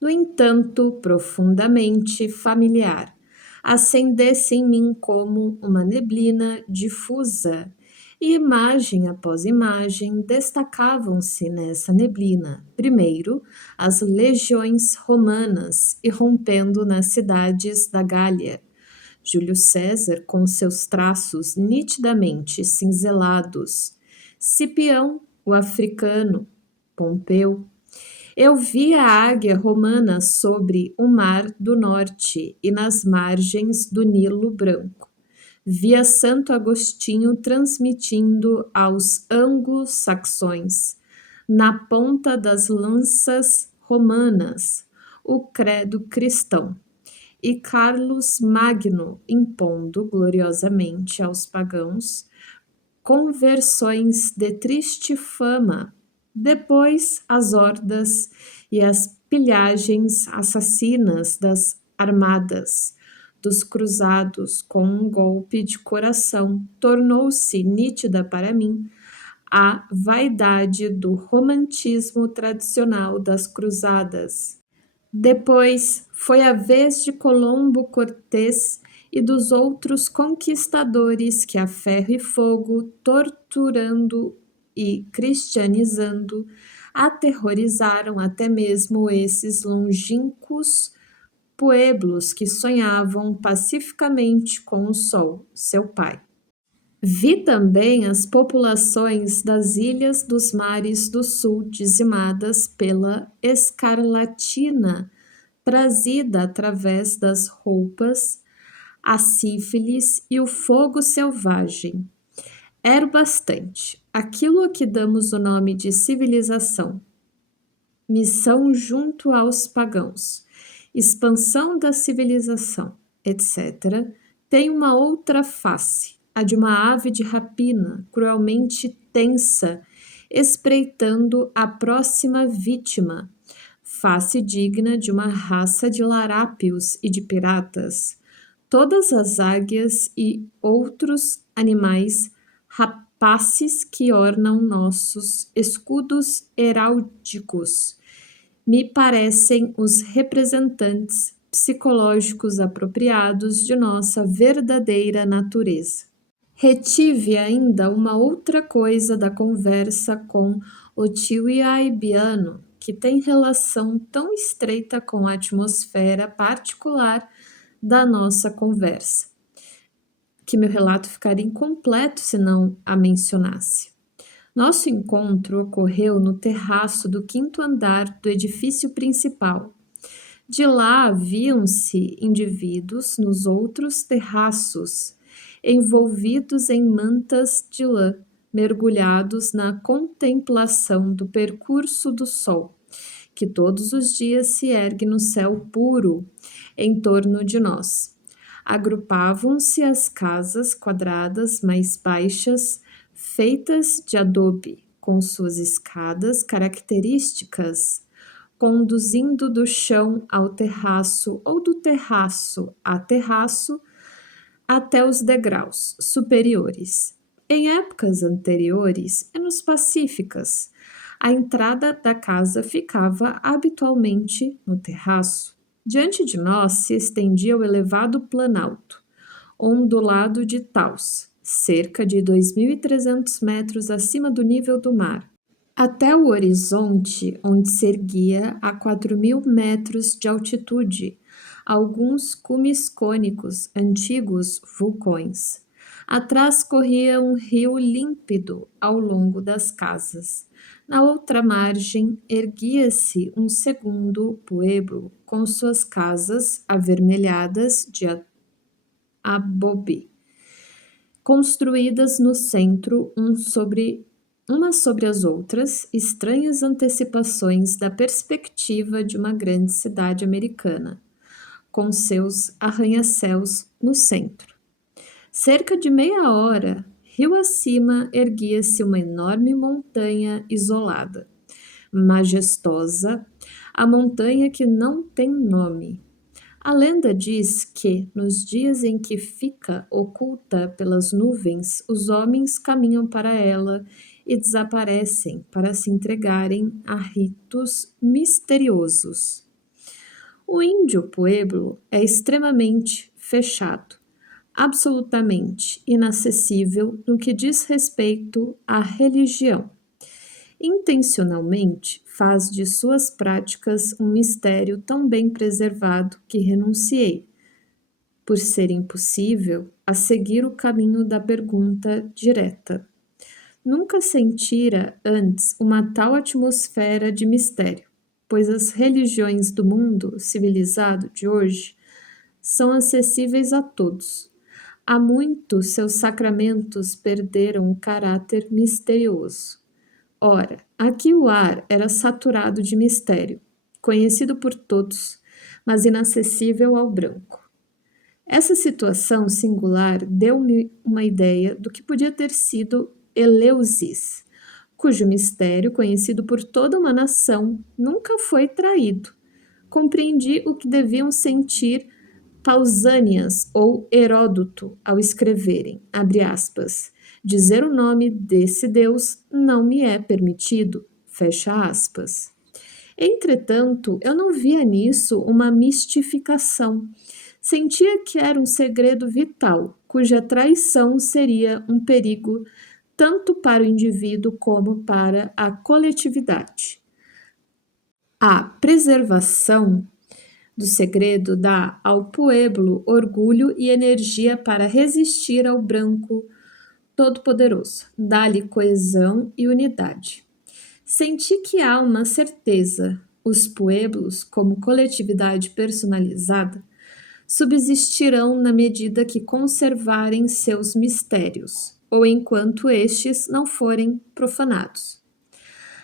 no entanto profundamente familiar, acendesse em mim como uma neblina difusa, e imagem após imagem destacavam-se nessa neblina. Primeiro, as legiões romanas irrompendo nas cidades da Gália. Júlio César, com seus traços nitidamente cinzelados. Cipião, o africano. Pompeu. Eu vi a águia romana sobre o mar do norte e nas margens do Nilo Branco. Via Santo Agostinho transmitindo aos anglo-saxões, na ponta das lanças romanas, o credo cristão, e Carlos Magno impondo gloriosamente aos pagãos conversões de triste fama, depois as hordas e as pilhagens assassinas das armadas, dos cruzados com um golpe de coração, tornou-se nítida para mim a vaidade do romantismo tradicional das cruzadas. Depois foi a vez de Colombo Cortés e dos outros conquistadores que a ferro e fogo, torturando e cristianizando, aterrorizaram até mesmo esses longínquos pueblos que sonhavam pacificamente com o sol, seu pai. Vi também as populações das ilhas dos mares do sul dizimadas pela escarlatina trazida através das roupas, a sífilis e o fogo selvagem. Era o bastante, aquilo a que damos o nome de civilização, missão junto aos pagãos, expansão da civilização, etc., tem uma outra face, a de uma ave de rapina, cruelmente tensa, espreitando a próxima vítima, face digna de uma raça de larápios e de piratas. Todas as águias e outros animais rapaces que ornam nossos escudos heráldicos me parecem os representantes psicológicos apropriados de nossa verdadeira natureza. Retive ainda uma outra coisa da conversa com o tio Iaibiano, que tem relação tão estreita com a atmosfera particular da nossa conversa, que meu relato ficaria incompleto se não a mencionasse. Nosso encontro ocorreu no terraço do quinto andar do edifício principal. De lá haviam-se indivíduos nos outros terraços, envolvidos em mantas de lã, mergulhados na contemplação do percurso do sol, que todos os dias se ergue no céu puro em torno de nós. Agrupavam-se as casas quadradas mais baixas, feitas de adobe, com suas escadas características, conduzindo do chão ao terraço ou do terraço a terraço até os degraus superiores. Em épocas anteriores, menos pacíficas, a entrada da casa ficava habitualmente no terraço. Diante de nós se estendia o elevado planalto, ondulado de Taos, cerca de 2.300 metros acima do nível do mar, até o horizonte, onde se erguia a 4.000 metros de altitude, alguns cumes cônicos, antigos vulcões. Atrás corria um rio límpido ao longo das casas. Na outra margem erguia-se um segundo pueblo, com suas casas avermelhadas de adobe, construídas no centro, umas sobre as outras, estranhas antecipações da perspectiva de uma grande cidade americana, com seus arranha-céus no centro. Cerca de meia hora, rio acima, erguia-se uma enorme montanha isolada, majestosa, a montanha que não tem nome. A lenda diz que, nos dias em que fica oculta pelas nuvens, os homens caminham para ela e desaparecem para se entregarem a ritos misteriosos. O índio pueblo é extremamente fechado, absolutamente inacessível no que diz respeito à religião. Intencionalmente faz de suas práticas um mistério tão bem preservado que renunciei, por ser impossível, a seguir o caminho da pergunta direta. Nunca sentira antes uma tal atmosfera de mistério, pois as religiões do mundo civilizado de hoje são acessíveis a todos. Há muito seus sacramentos perderam o caráter misterioso. Ora, aqui o ar era saturado de mistério, conhecido por todos, mas inacessível ao branco. Essa situação singular deu-me uma ideia do que podia ter sido Eleusis, cujo mistério, conhecido por toda uma nação, nunca foi traído. Compreendi o que deviam sentir Pausânias ou Heródoto ao escreverem, abre aspas, dizer o nome desse Deus não me é permitido, fecha aspas. Entretanto, eu não via nisso uma mistificação. Sentia que era um segredo vital, cuja traição seria um perigo tanto para o indivíduo como para a coletividade. A preservação do segredo dá ao pueblo orgulho e energia para resistir ao branco todo-poderoso, dá-lhe coesão e unidade. Senti que há uma certeza: os pueblos, como coletividade personalizada, subsistirão na medida que conservarem seus mistérios, ou enquanto estes não forem profanados.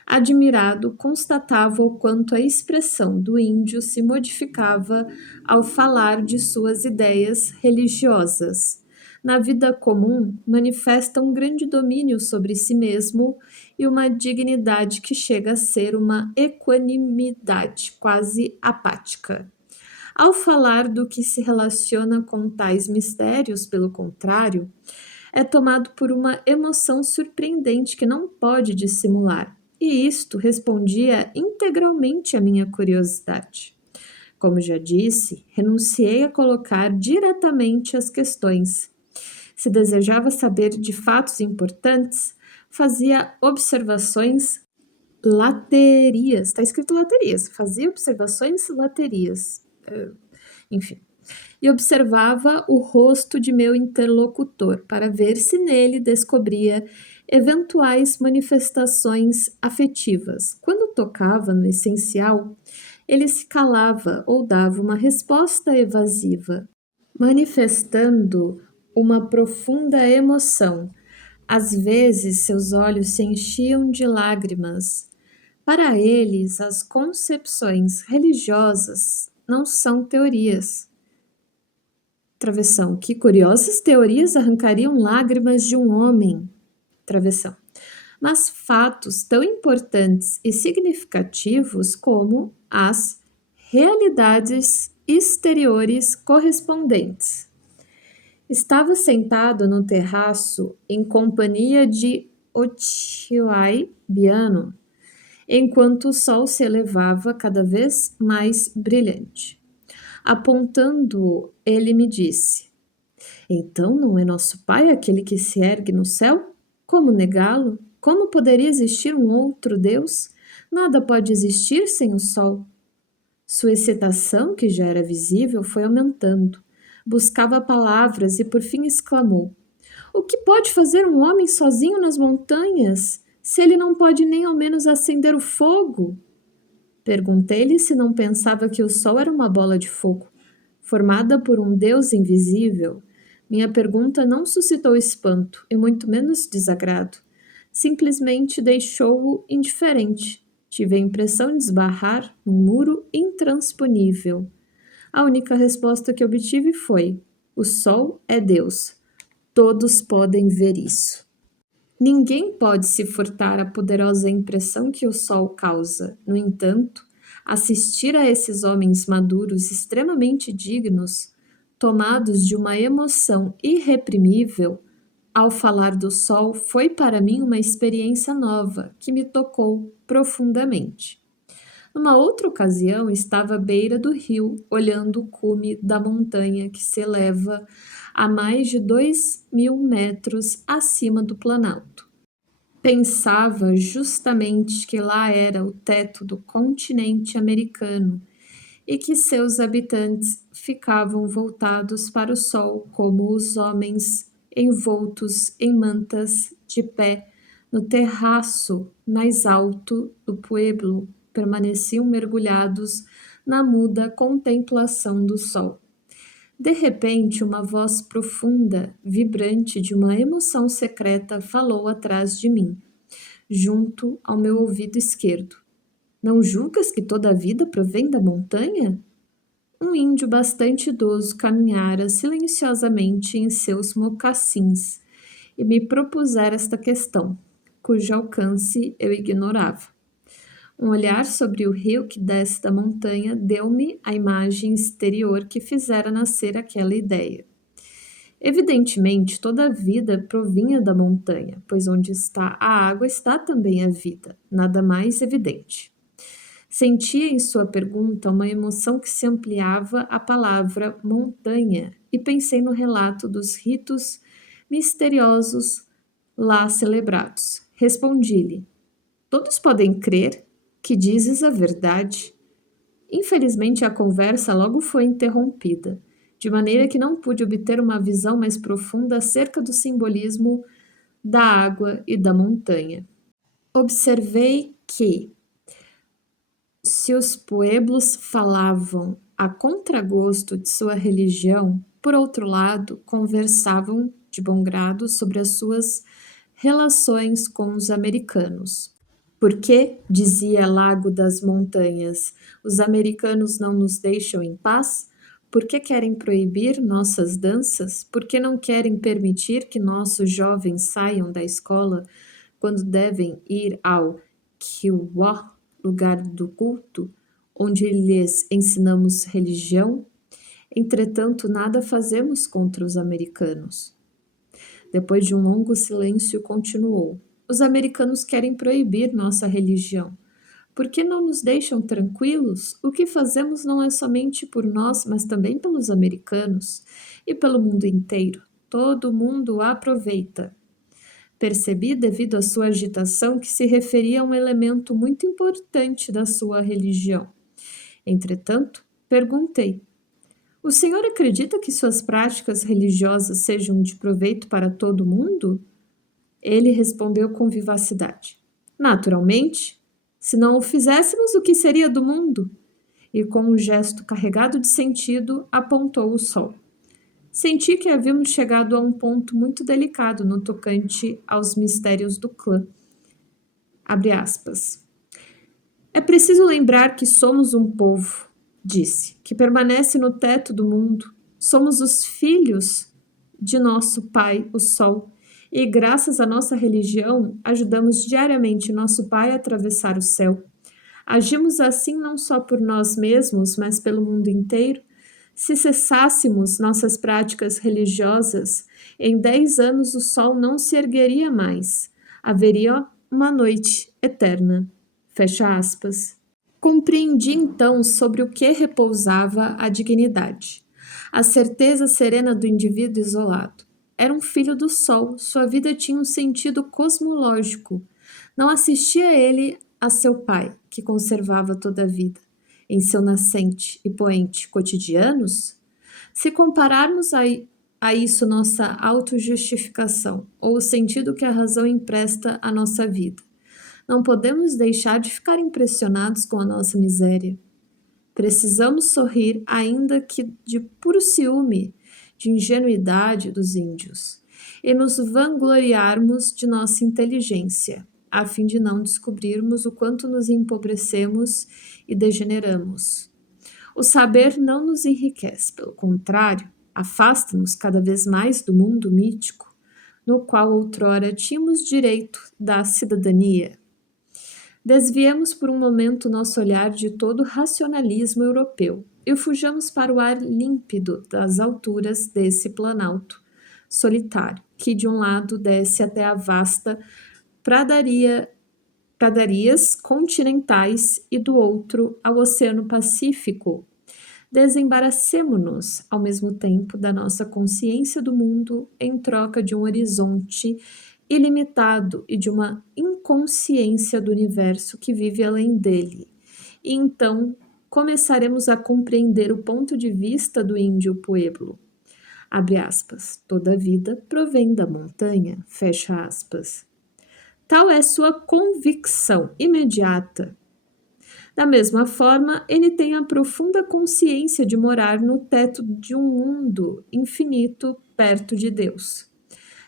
Admirado, constatava o quanto a expressão do índio se modificava ao falar de suas ideias religiosas. Na vida comum, manifesta um grande domínio sobre si mesmo e uma dignidade que chega a ser uma equanimidade quase apática. Ao falar do que se relaciona com tais mistérios, pelo contrário, é tomado por uma emoção surpreendente que não pode dissimular, e isto respondia integralmente à minha curiosidade. Como já disse, renunciei a colocar diretamente as questões. Se desejava saber de fatos importantes, fazia observações laterias. Está escrito laterias. Fazia observações laterias. Enfim. E observava o rosto de meu interlocutor para ver se nele descobria eventuais manifestações afetivas. Quando tocava no essencial, ele se calava ou dava uma resposta evasiva, manifestando uma profunda emoção. Às vezes, seus olhos se enchiam de lágrimas. Para eles, as concepções religiosas não são teorias. Travessão. Que curiosas teorias arrancariam lágrimas de um homem. Travessão. Mas fatos tão importantes e significativos como as realidades exteriores correspondentes. Estava sentado no terraço em companhia de Ochiai Biano, enquanto o sol se elevava cada vez mais brilhante. Apontando-o, ele me disse: então não é nosso Pai aquele que se ergue no céu? Como negá-lo? Como poderia existir um outro Deus? Nada pode existir sem o sol. Sua excitação, que já era visível, foi aumentando. Buscava palavras e por fim exclamou: o que pode fazer um homem sozinho nas montanhas, se ele não pode nem ao menos acender o fogo? Perguntei-lhe se não pensava que o sol era uma bola de fogo, formada por um Deus invisível. Minha pergunta não suscitou espanto e muito menos desagrado. Simplesmente deixou-o indiferente. Tive a impressão de esbarrar num muro intransponível. A única resposta que obtive foi: o sol é Deus. Todos podem ver isso. Ninguém pode se furtar à poderosa impressão que o sol causa. No entanto, assistir a esses homens maduros extremamente dignos, tomados de uma emoção irreprimível, ao falar do sol, foi para mim uma experiência nova que me tocou profundamente. Numa outra ocasião, estava à beira do rio, olhando o cume da montanha que se eleva a mais de 2.000 metros acima do Planalto. Pensava justamente que lá era o teto do continente americano e que seus habitantes ficavam voltados para o sol como os homens envoltos em mantas de pé no terraço mais alto do pueblo permaneciam mergulhados na muda contemplação do sol. De repente, uma voz profunda, vibrante de uma emoção secreta falou atrás de mim, junto ao meu ouvido esquerdo. Não julgas que toda a vida provém da montanha? Um índio bastante idoso caminhara silenciosamente em seus mocassins e me propusera esta questão, cujo alcance eu ignorava. Um olhar sobre o rio que desce da montanha deu-me a imagem exterior que fizera nascer aquela ideia. Evidentemente, toda a vida provinha da montanha, pois onde está a água está também a vida, nada mais evidente. Sentia em sua pergunta uma emoção que se ampliava à palavra montanha e pensei no relato dos ritos misteriosos lá celebrados. Respondi-lhe: todos podem crer que dizes a verdade. Infelizmente, a conversa logo foi interrompida, de maneira que não pude obter uma visão mais profunda acerca do simbolismo da água e da montanha. Observei que, se os pueblos falavam a contragosto de sua religião, por outro lado, conversavam de bom grado sobre as suas relações com os americanos. Por que, dizia Lago das Montanhas, os americanos não nos deixam em paz? Por que querem proibir nossas danças? Por que não querem permitir que nossos jovens saiam da escola quando devem ir ao Kiwa, lugar do culto, onde lhes ensinamos religião? Entretanto, nada fazemos contra os americanos. Depois de um longo silêncio, continuou: os americanos querem proibir nossa religião. Por que não nos deixam tranquilos? O que fazemos não é somente por nós, mas também pelos americanos e pelo mundo inteiro. Todo mundo aproveita. Percebi, devido à sua agitação, que se referia a um elemento muito importante da sua religião. Entretanto, perguntei: o senhor acredita que suas práticas religiosas sejam de proveito para todo mundo? Ele respondeu com vivacidade: naturalmente. Se não o fizéssemos, o que seria do mundo? E com um gesto carregado de sentido, apontou o sol. Senti que havíamos chegado a um ponto muito delicado no tocante aos mistérios do clã. Abre aspas. É preciso lembrar que somos um povo, disse, que permanece no teto do mundo. Somos os filhos de nosso pai, o sol, e graças à nossa religião, ajudamos diariamente nosso pai a atravessar o céu. Agimos assim não só por nós mesmos, mas pelo mundo inteiro. Se cessássemos nossas práticas religiosas, em 10 anos o sol não se ergueria mais. Haveria uma noite eterna. Fecha aspas. Compreendi então sobre o que repousava a dignidade, a certeza serena do indivíduo isolado. Era um filho do sol, sua vida tinha um sentido cosmológico. Não assistia ele a seu pai, que conservava toda a vida, em seu nascente e poente cotidianos? Se compararmos a isso nossa autojustificação, ou o sentido que a razão empresta à nossa vida, não podemos deixar de ficar impressionados com a nossa miséria. Precisamos sorrir, ainda que de puro ciúme, de ingenuidade dos índios, e nos vangloriarmos de nossa inteligência, a fim de não descobrirmos o quanto nos empobrecemos e degeneramos. O saber não nos enriquece, pelo contrário, afasta-nos cada vez mais do mundo mítico, no qual outrora tínhamos direito da cidadania. Desviemos por um momento nosso olhar de todo o racionalismo europeu e fujamos para o ar límpido das alturas desse planalto solitário, que de um lado desce até a vasta pradaria pradarias continentais e do outro ao Oceano Pacífico. Desembaracemo-nos, ao mesmo tempo, da nossa consciência do mundo em troca de um horizonte ilimitado e de uma inconsciência do universo que vive além dele. E então começaremos a compreender o ponto de vista do índio pueblo. Abre aspas. Toda vida provém da montanha. Fecha aspas. Tal é sua convicção imediata. Da mesma forma, ele tem a profunda consciência de morar no teto de um mundo infinito perto de Deus.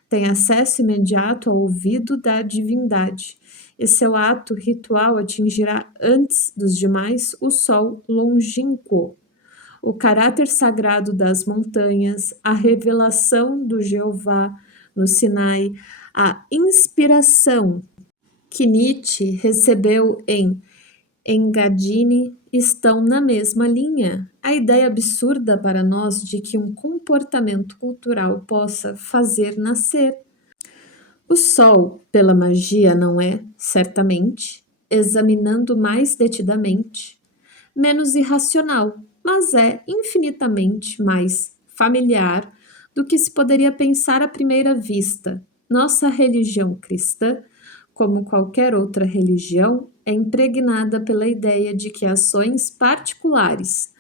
Tem acesso imediato ao ouvido da divindade, e seu ato ritual atingirá antes dos demais o sol longínquo, o caráter sagrado das montanhas, a revelação do Jeová no Sinai, a inspiração que Nietzsche recebeu em Engadine estão na mesma linha. A ideia absurda para nós de que um comportamento cultural possa fazer nascer. O sol, pela magia, não é, certamente, examinando mais detidamente, menos irracional, mas é infinitamente mais familiar do que se poderia pensar à primeira vista. Nossa religião cristã, como qualquer outra religião, é impregnada pela ideia de que ações particulares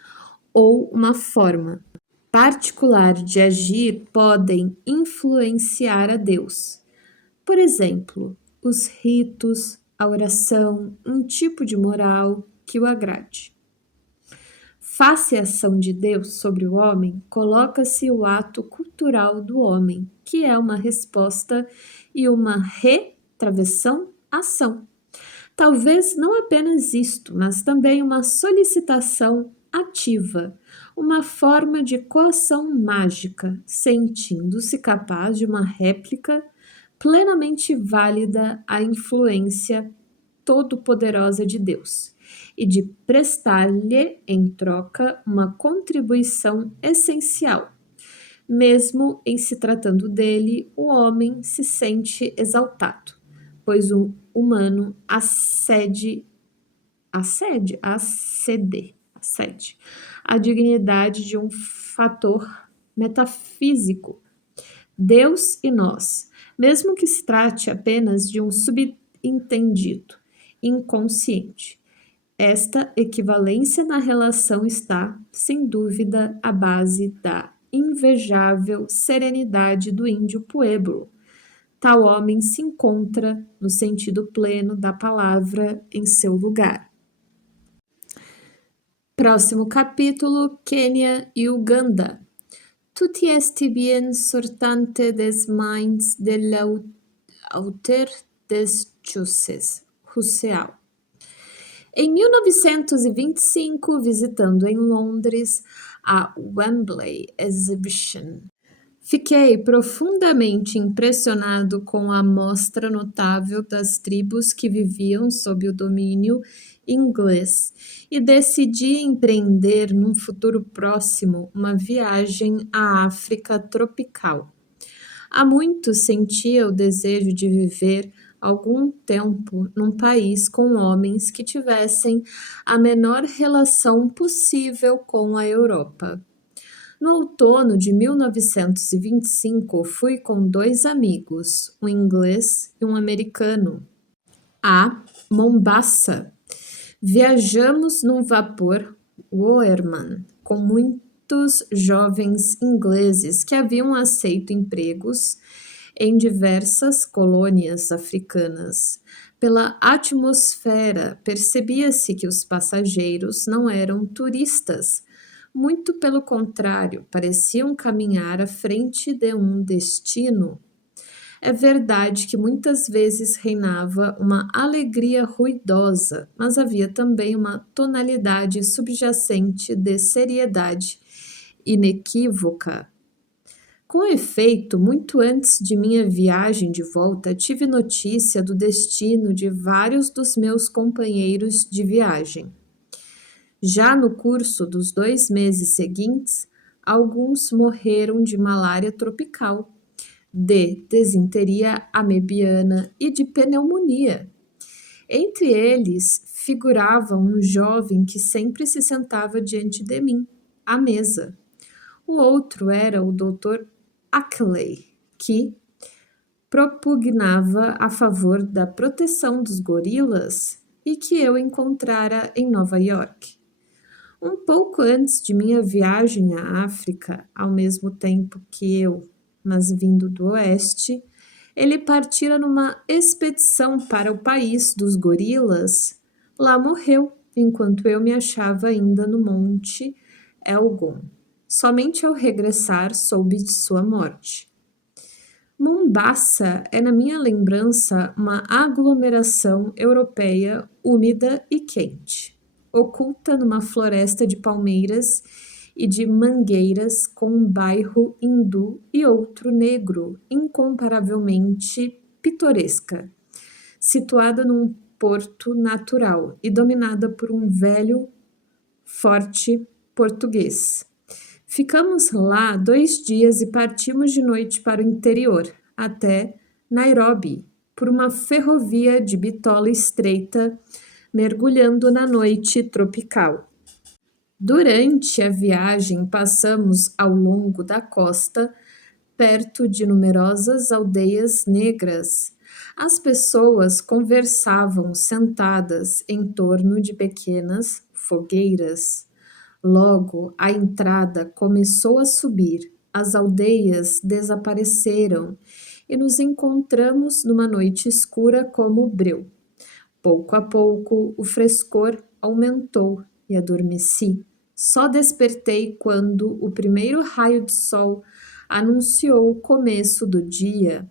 ou uma forma particular de agir podem influenciar a Deus. Por exemplo, os ritos, a oração, um tipo de moral que o agrade. Face à ação de Deus sobre o homem, coloca-se o ato cultural do homem, que é uma resposta e uma retravessão-ação. Talvez não apenas isto, mas também uma solicitação ativa, uma forma de coação mágica, sentindo-se capaz de uma réplica plenamente válida à influência todo-poderosa de Deus e de prestar-lhe em troca uma contribuição essencial. Mesmo em se tratando dele, o homem se sente exaltado, pois o humano acede a dignidade de um fator metafísico. Deus e nós, mesmo que se trate apenas de um subentendido inconsciente. Esta equivalência na relação está, sem dúvida, à base da invejável serenidade do índio pueblo. Tal homem se encontra, no sentido pleno da palavra, em seu lugar. Próximo capítulo, Quênia e Uganda. Tutti esti bien sortante des minds de l'auteur des choses, Rousseau. Em 1925, visitando em Londres a Wembley Exhibition, fiquei profundamente impressionado com a amostra notável das tribos que viviam sob o domínio inglês e decidi empreender num futuro próximo uma viagem à África tropical. Há muito sentia o desejo de viver algum tempo num país com homens que tivessem a menor relação possível com a Europa. No outono de 1925, fui com 2 amigos, um inglês e um americano, a Mombasa. Viajamos num vapor Wherman com muitos jovens ingleses que haviam aceito empregos em diversas colônias africanas. Pela atmosfera, percebia-se que os passageiros não eram turistas. Muito pelo contrário, pareciam caminhar à frente de um destino. É verdade que muitas vezes reinava uma alegria ruidosa, mas havia também uma tonalidade subjacente de seriedade inequívoca. Com efeito, muito antes de minha viagem de volta, tive notícia do destino de vários dos meus companheiros de viagem. Já no curso dos 2 meses seguintes, alguns morreram de malária tropical, de desinteria amebiana e de pneumonia. Entre eles figurava um jovem que sempre se sentava diante de mim, à mesa. O outro era o Dr. Ackley, que propugnava a favor da proteção dos gorilas e que eu encontrara em Nova York. Um pouco antes de minha viagem à África, ao mesmo tempo que eu, mas vindo do oeste, ele partira numa expedição para o país dos gorilas. Lá morreu, enquanto eu me achava ainda no Monte Elgon. Somente ao regressar soube de sua morte. Mombasa é, na minha lembrança, uma aglomeração europeia úmida e quente, oculta numa floresta de palmeiras e de mangueiras com um bairro hindu e outro negro, incomparavelmente pitoresca, situada num porto natural e dominada por um velho, forte português. Ficamos lá 2 dias e partimos de noite para o interior, até Nairobi, por uma ferrovia de bitola estreita, mergulhando na noite tropical. Durante a viagem, passamos ao longo da costa, perto de numerosas aldeias negras. As pessoas conversavam sentadas em torno de pequenas fogueiras. Logo, a entrada começou a subir, as aldeias desapareceram e nos encontramos numa noite escura como breu. Pouco a pouco, o frescor aumentou e adormeci. Só despertei quando o primeiro raio de sol anunciou o começo do dia.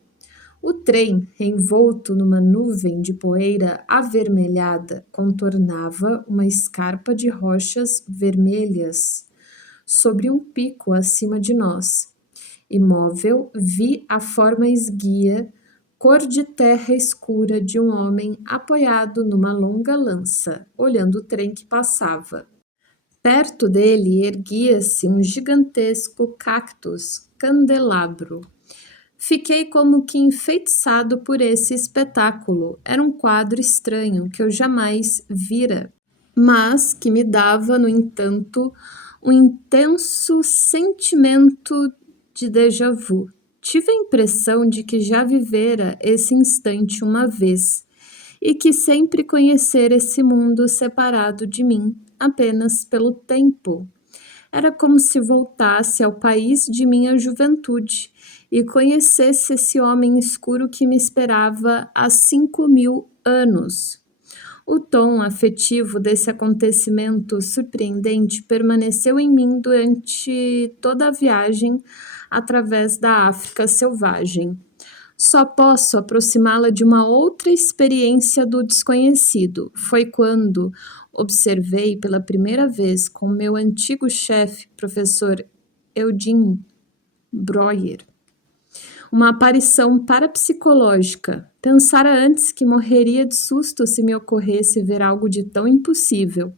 O trem, envolto numa nuvem de poeira avermelhada, contornava uma escarpa de rochas vermelhas sobre um pico acima de nós. Imóvel, vi a forma esguia, cor de terra escura de um homem apoiado numa longa lança, olhando o trem que passava. Perto dele erguia-se um gigantesco cactus candelabro. Fiquei como que enfeitiçado por esse espetáculo. Era um quadro estranho que eu jamais vira, mas que me dava, no entanto, um intenso sentimento de déjà vu. Tive a impressão de que já vivera esse instante uma vez e que sempre conhecera esse mundo separado de mim apenas pelo tempo. Era como se voltasse ao país de minha juventude e conhecesse esse homem escuro que me esperava há 5.000 anos. O tom afetivo desse acontecimento surpreendente permaneceu em mim durante toda a viagem através da África selvagem. Só posso aproximá-la de uma outra experiência do desconhecido. Foi quando observei pela primeira vez com meu antigo chefe, professor Eugene Breuer, uma aparição parapsicológica. Pensara antes que morreria de susto se me ocorresse ver algo de tão impossível.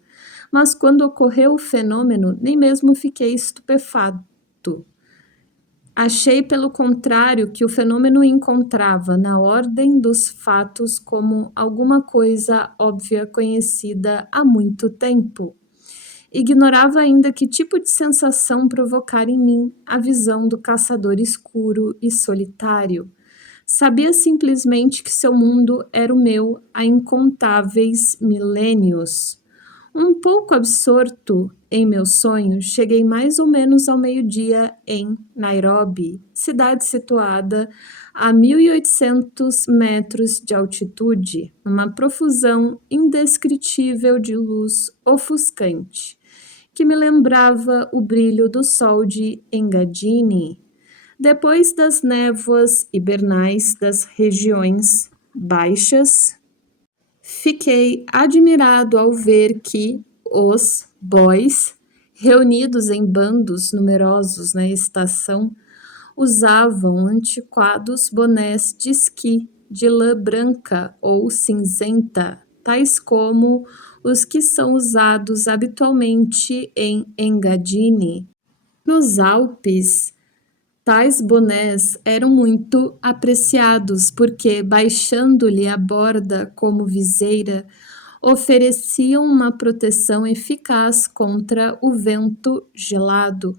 Mas quando ocorreu o fenômeno, nem mesmo fiquei estupefato. Achei, pelo contrário, que o fenômeno encontrava na ordem dos fatos como alguma coisa óbvia conhecida há muito tempo. Ignorava ainda que tipo de sensação provocara em mim a visão do caçador escuro e solitário. Sabia simplesmente que seu mundo era o meu há incontáveis milênios. Um pouco absorto em meu sonho, cheguei mais ou menos ao meio-dia em Nairobi, cidade situada a 1.800 metros de altitude, numa profusão indescritível de luz ofuscante, que me lembrava o brilho do sol de Engadine, depois das névoas hibernais das regiões baixas. Fiquei admirado ao ver que os bois, reunidos em bandos numerosos na estação, usavam antiquados bonés de esqui de lã branca ou cinzenta, tais como os que são usados habitualmente em Engadine. Nos Alpes, Tais bonés eram muito apreciados porque, baixando-lhe a borda como viseira, ofereciam uma proteção eficaz contra o vento gelado.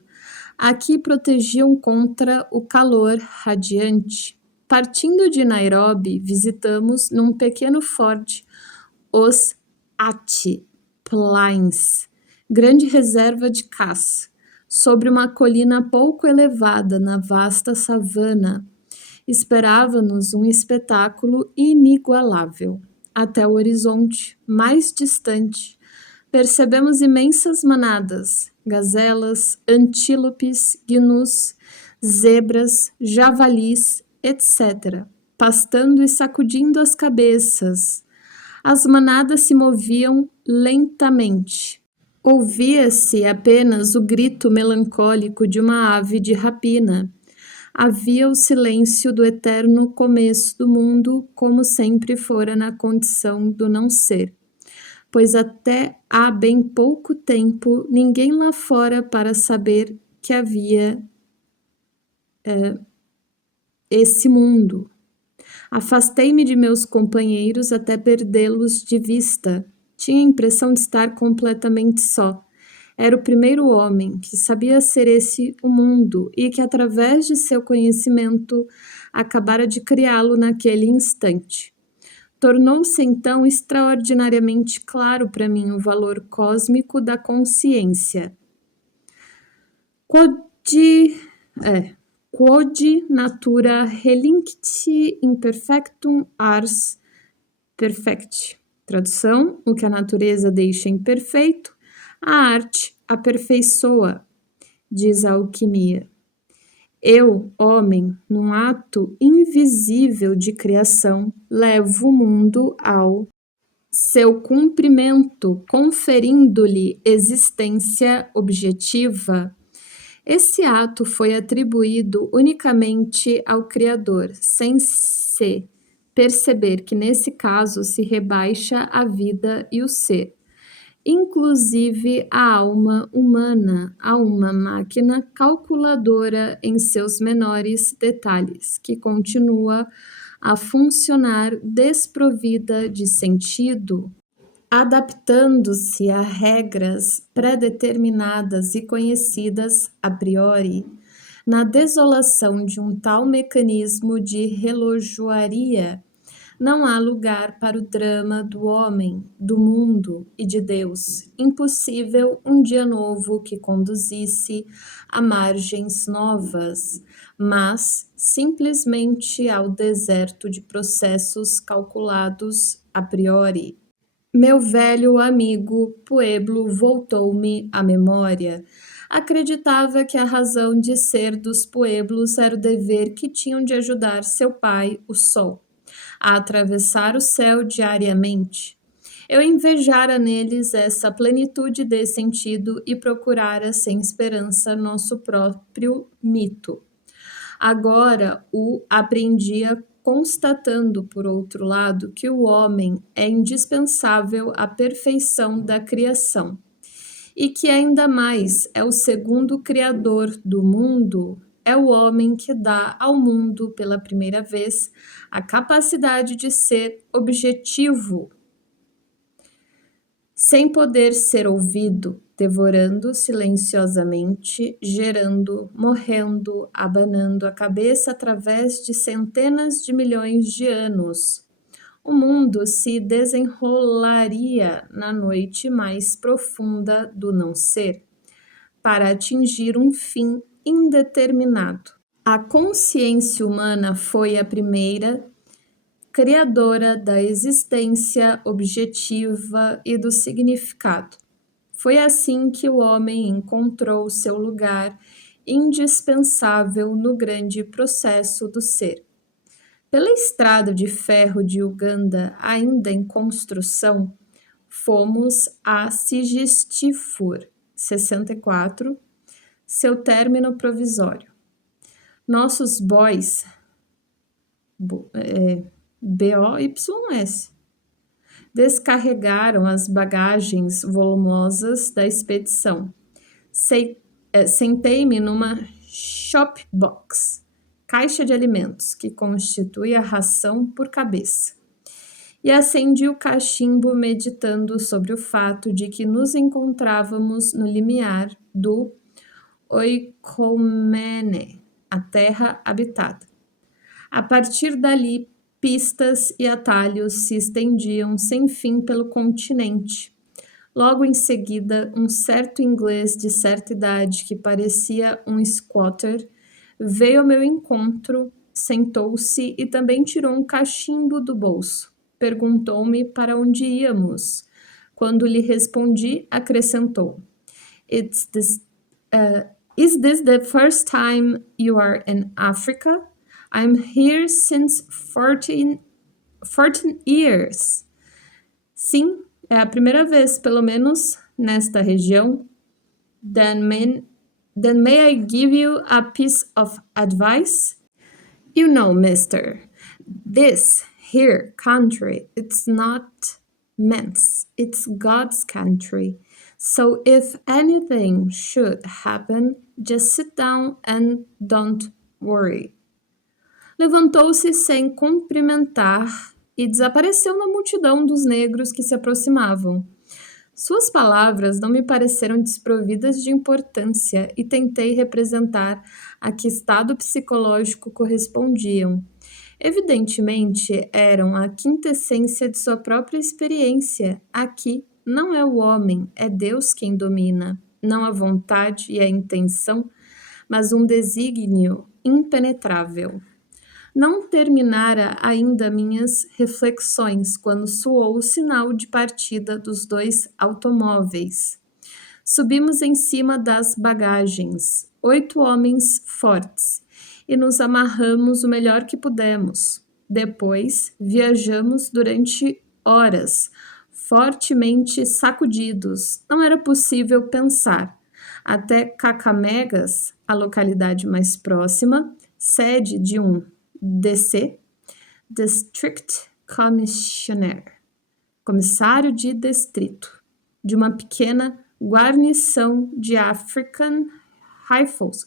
Aqui protegiam contra o calor radiante. Partindo de Nairobi, visitamos num pequeno forte os Ati Plains, grande reserva de caça, sobre uma colina pouco elevada na vasta savana. Esperava-nos um espetáculo inigualável. Até o horizonte mais distante, percebemos imensas manadas, gazelas, antílopes, gnus, zebras, javalis, etc., pastando e sacudindo as cabeças. As manadas se moviam lentamente. Ouvia-se apenas o grito melancólico de uma ave de rapina. Havia o silêncio do eterno começo do mundo, como sempre fora na condição do não ser, pois até há bem pouco tempo ninguém lá fora para saber que havia esse mundo. Afastei-me de meus companheiros até perdê-los de vista. Tinha a impressão de estar completamente só. Era o primeiro homem que sabia ser esse o mundo e que, através de seu conhecimento, acabara de criá-lo naquele instante. Tornou-se então extraordinariamente claro para mim o valor cósmico da consciência. Quod natura relincti imperfectum ars perfecti. Tradução: o que a natureza deixa imperfeito, a arte aperfeiçoa, diz a alquimia. Eu, homem, num ato invisível de criação, levo o mundo ao seu cumprimento, conferindo-lhe existência objetiva. Esse ato foi atribuído unicamente ao Criador, sem se perceber que nesse caso se rebaixa a vida e o ser, inclusive a alma humana, a uma máquina calculadora em seus menores detalhes, que continua a funcionar desprovida de sentido, adaptando-se a regras pré-determinadas e conhecidas a priori. Na desolação de um tal mecanismo de relojoaria, não há lugar para o drama do homem, do mundo e de Deus. Impossível um dia novo que conduzisse a margens novas, mas simplesmente ao deserto de processos calculados a priori. Meu velho amigo Pueblo voltou-me à memória. Acreditava que a razão de ser dos Pueblos era o dever que tinham de ajudar seu pai, o Sol, a atravessar o céu diariamente. Eu invejara neles essa plenitude de sentido e procurara sem esperança nosso próprio mito. Agora o apreendia constatando, por outro lado, que o homem é indispensável à perfeição da criação e que ainda mais é o segundo criador do mundo. É o homem que dá ao mundo pela primeira vez a capacidade de ser objetivo, sem poder ser ouvido, devorando silenciosamente, gerando, morrendo, abanando a cabeça através de centenas de milhões de anos. O mundo se desenrolaria na noite mais profunda do não ser, para atingir um fim indeterminado. A consciência humana foi a primeira criadora da existência objetiva e do significado. Foi assim que o homem encontrou seu lugar indispensável no grande processo do ser. Pela estrada de ferro de Uganda, ainda em construção, fomos a Sigistifur, 64, seu término provisório. Nossos bois, BOYS, descarregaram as bagagens volumosas da expedição. Sentei-me numa shop box, caixa de alimentos, que constitui a ração por cabeça. E acendi o cachimbo meditando sobre o fato de que nos encontrávamos no limiar do Oikomene, a terra habitada. A partir dali, pistas e atalhos se estendiam sem fim pelo continente. Logo em seguida, um certo inglês de certa idade, que parecia um squatter, veio ao meu encontro, sentou-se e também tirou um cachimbo do bolso. Perguntou-me para onde íamos. Quando lhe respondi, acrescentou: Is this the first time you are in Africa? I'm here since 14 years. Sim, é a primeira vez, pelo menos, nesta região. Then may I give you a piece of advice? You know, mister, this here country, it's not man's, it's God's country. So if anything should happen, just sit down and don't worry. Levantou-se sem cumprimentar e desapareceu na multidão dos negros que se aproximavam. Suas palavras não me pareceram desprovidas de importância e tentei representar a que estado psicológico correspondiam. Evidentemente, eram a quintessência de sua própria experiência. Aqui não é o homem, é Deus quem domina, não a vontade e a intenção, mas um desígnio impenetrável. Não terminara ainda minhas reflexões quando soou o sinal de partida dos 2 automóveis. Subimos em cima das bagagens, 8 homens fortes, e nos amarramos o melhor que pudemos. Depois, viajamos durante horas, fortemente sacudidos. Não era possível pensar. Até Kacamegas, a localidade mais próxima, sede de um DC, District Commissioner, comissário de distrito, de uma pequena guarnição de African Rifles,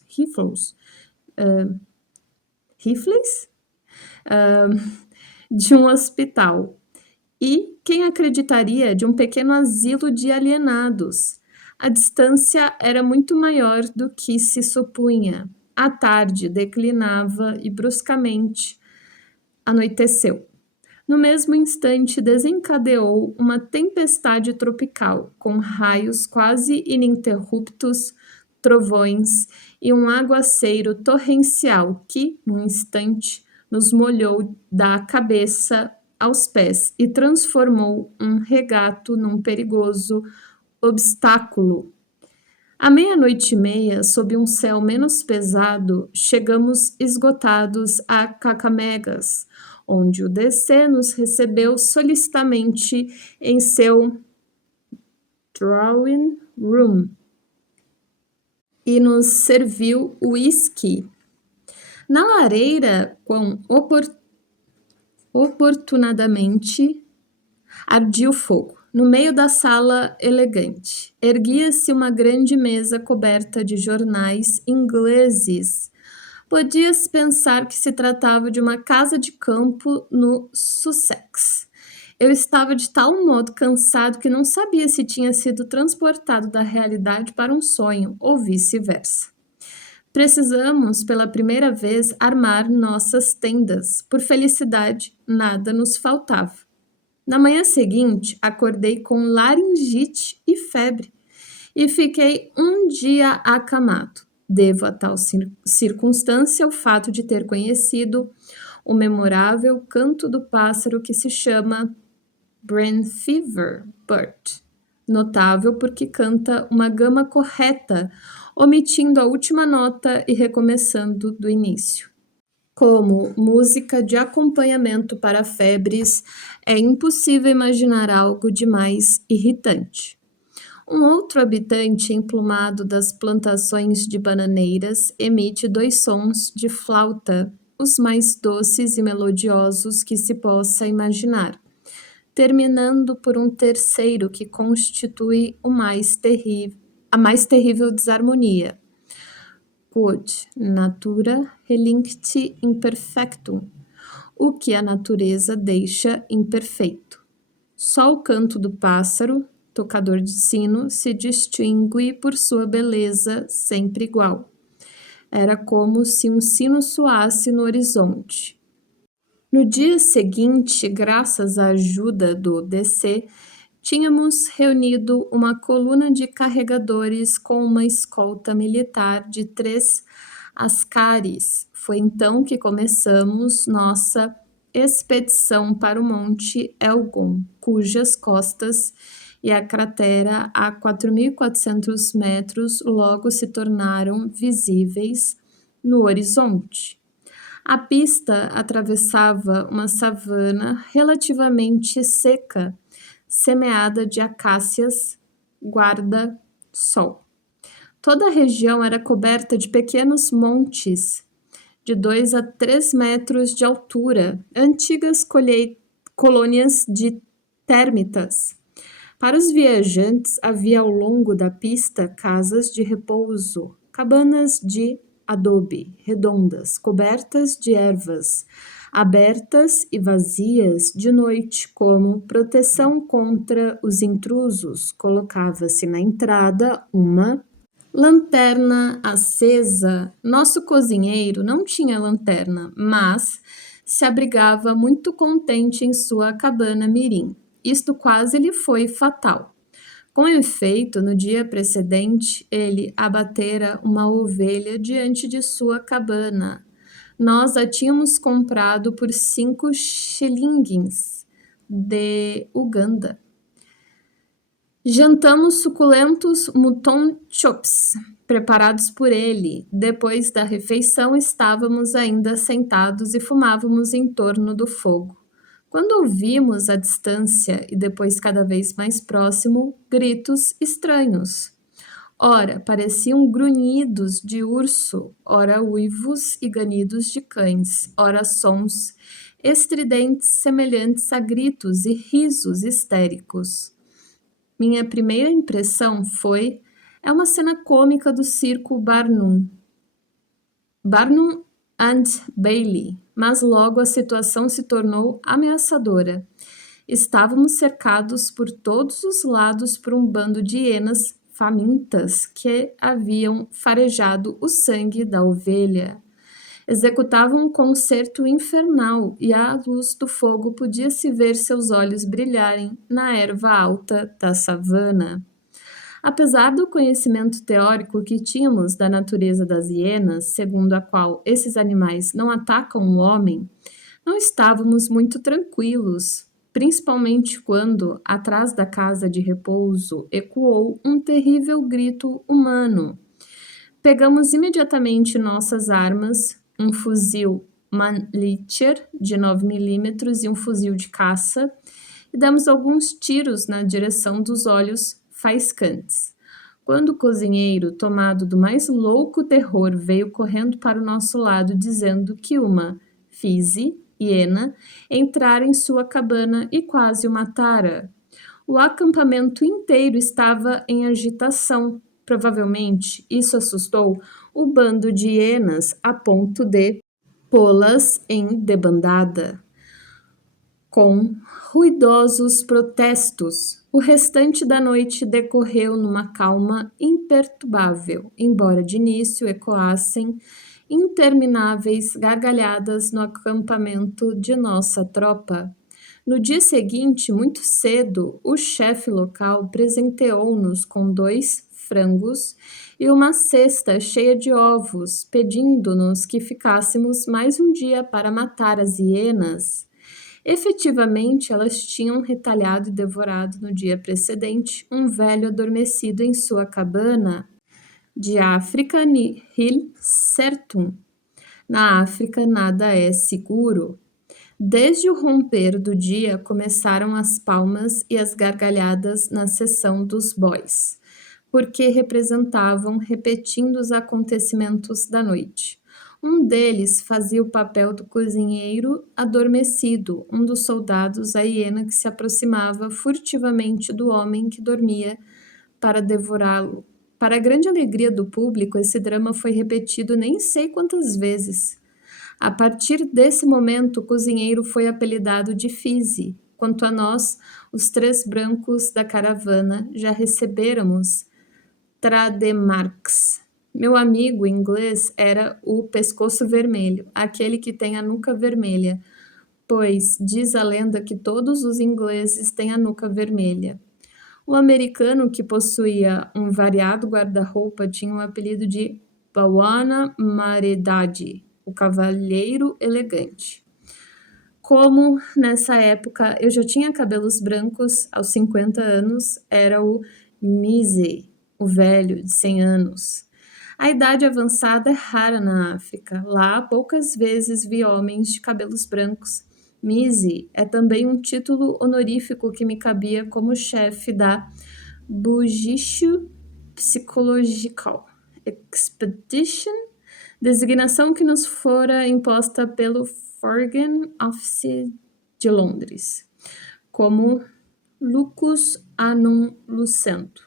de um hospital. E quem acreditaria de um pequeno asilo de alienados? A distância era muito maior do que se supunha. A tarde declinava e bruscamente anoiteceu. No mesmo instante desencadeou uma tempestade tropical, com raios quase ininterruptos, trovões e um aguaceiro torrencial que, num instante, nos molhou da cabeça aos pés e transformou um regato num perigoso obstáculo. À 00:30, sob um céu menos pesado, chegamos esgotados a Kacamegas, onde o DC nos recebeu solicitamente em seu drawing room e nos serviu uísque. Na lareira, quão oportunadamente, ardia o fogo. No meio da sala elegante, erguia-se uma grande mesa coberta de jornais ingleses. Podia-se pensar que se tratava de uma casa de campo no Sussex. Eu estava de tal modo cansado que não sabia se tinha sido transportado da realidade para um sonho ou vice-versa. Precisamos, pela primeira vez, armar nossas tendas. Por felicidade, nada nos faltava. Na manhã seguinte, acordei com laringite e febre e fiquei um dia acamado. Devo a tal circunstância o fato de ter conhecido o memorável canto do pássaro que se chama Brain Fever Bird, notável porque canta uma gama correta, omitindo a última nota e recomeçando do início. Como música de acompanhamento para febres, é impossível imaginar algo de mais irritante. Um outro habitante emplumado das plantações de bananeiras emite 2 sons de flauta, os mais doces e melodiosos que se possa imaginar, terminando por um terceiro que constitui a mais terrível desarmonia. quod natura relinquit imperfectum, o que a natureza deixa imperfeito. Só o canto do pássaro, tocador de sino, se distingue por sua beleza sempre igual. Era como se um sino soasse no horizonte. No dia seguinte, graças à ajuda do DC, tínhamos reunido uma coluna de carregadores com uma escolta militar de 3 ascaris. Foi então que começamos nossa expedição para o Monte Elgon, cujas costas e a cratera a 4.400 metros logo se tornaram visíveis no horizonte. A pista atravessava uma savana relativamente seca, semeada de acácias guarda-sol. Toda a região era coberta de pequenos montes, de 2 a 3 metros de altura, antigas colônias de termitas. Para os viajantes, havia ao longo da pista casas de repouso, cabanas de adobe, redondas, cobertas de ervas, abertas e vazias de noite, como proteção contra os intrusos. Colocava-se na entrada uma lanterna acesa. Nosso cozinheiro não tinha lanterna, mas se abrigava muito contente em sua cabana mirim. Isto quase lhe foi fatal. Com efeito, no dia precedente, ele abatera uma ovelha diante de sua cabana. Nós a tínhamos comprado por 5 shillings de Uganda. Jantamos suculentos mutton chops, preparados por ele. Depois da refeição, estávamos ainda sentados e fumávamos em torno do fogo, quando ouvimos à distância e depois cada vez mais próximo, gritos estranhos. Ora, pareciam grunhidos de urso, ora uivos e ganidos de cães, ora sons estridentes semelhantes a gritos e risos histéricos. Minha primeira impressão foi: é uma cena cômica do circo Barnum and Bailey, mas logo a situação se tornou ameaçadora. Estávamos cercados por todos os lados por um bando de hienas famintas que haviam farejado o sangue da ovelha. Executavam um concerto infernal e à luz do fogo podia-se ver seus olhos brilharem na erva alta da savana. Apesar do conhecimento teórico que tínhamos da natureza das hienas, segundo a qual esses animais não atacam o homem, não estávamos muito tranquilos, principalmente quando, atrás da casa de repouso, ecoou um terrível grito humano. Pegamos imediatamente nossas armas, um fuzil Mannlicher de 9 mm e um fuzil de caça, e demos alguns tiros na direção dos olhos faiscantes. Quando o cozinheiro, tomado do mais louco terror, veio correndo para o nosso lado, dizendo que uma hiena entrara em sua cabana e quase o matara. O acampamento inteiro estava em agitação. Provavelmente isso assustou o bando de hienas a ponto de pô-las em debandada. Com ruidosos protestos, o restante da noite decorreu numa calma imperturbável, embora de início ecoassem intermináveis gargalhadas no acampamento de nossa tropa. No dia seguinte, muito cedo, o chefe local presenteou-nos com 2 frangos e uma cesta cheia de ovos, pedindo-nos que ficássemos mais um dia para matar as hienas. Efetivamente, elas tinham retalhado e devorado no dia precedente um velho adormecido em sua cabana de África nihil certum. Na África nada é seguro. Desde o romper do dia começaram as palmas e as gargalhadas na seção dos bois, porque representavam repetindo os acontecimentos da noite. Um deles fazia o papel do cozinheiro adormecido, um dos soldados a hiena que se aproximava furtivamente do homem que dormia para devorá-lo. Para a grande alegria do público, esse drama foi repetido nem sei quantas vezes. A partir desse momento, o cozinheiro foi apelidado de Fizzy. Quanto a nós, os três brancos da caravana já recebêramos trademarks. Meu amigo inglês era o pescoço vermelho, aquele que tem a nuca vermelha, pois diz a lenda que todos os ingleses têm a nuca vermelha. O americano, que possuía um variado guarda-roupa, tinha o apelido de Bawana Maridadi, o cavalheiro elegante. Como nessa época eu já tinha cabelos brancos aos 50 anos, era o Mise, o velho de 100 anos. A idade avançada é rara na África. Lá, poucas vezes vi homens de cabelos brancos. Mise é também um título honorífico que me cabia como chefe da Bugishu Psychological Expedition, designação que nos fora imposta pelo Foreign Office de Londres, como Lucus Annum Lucento.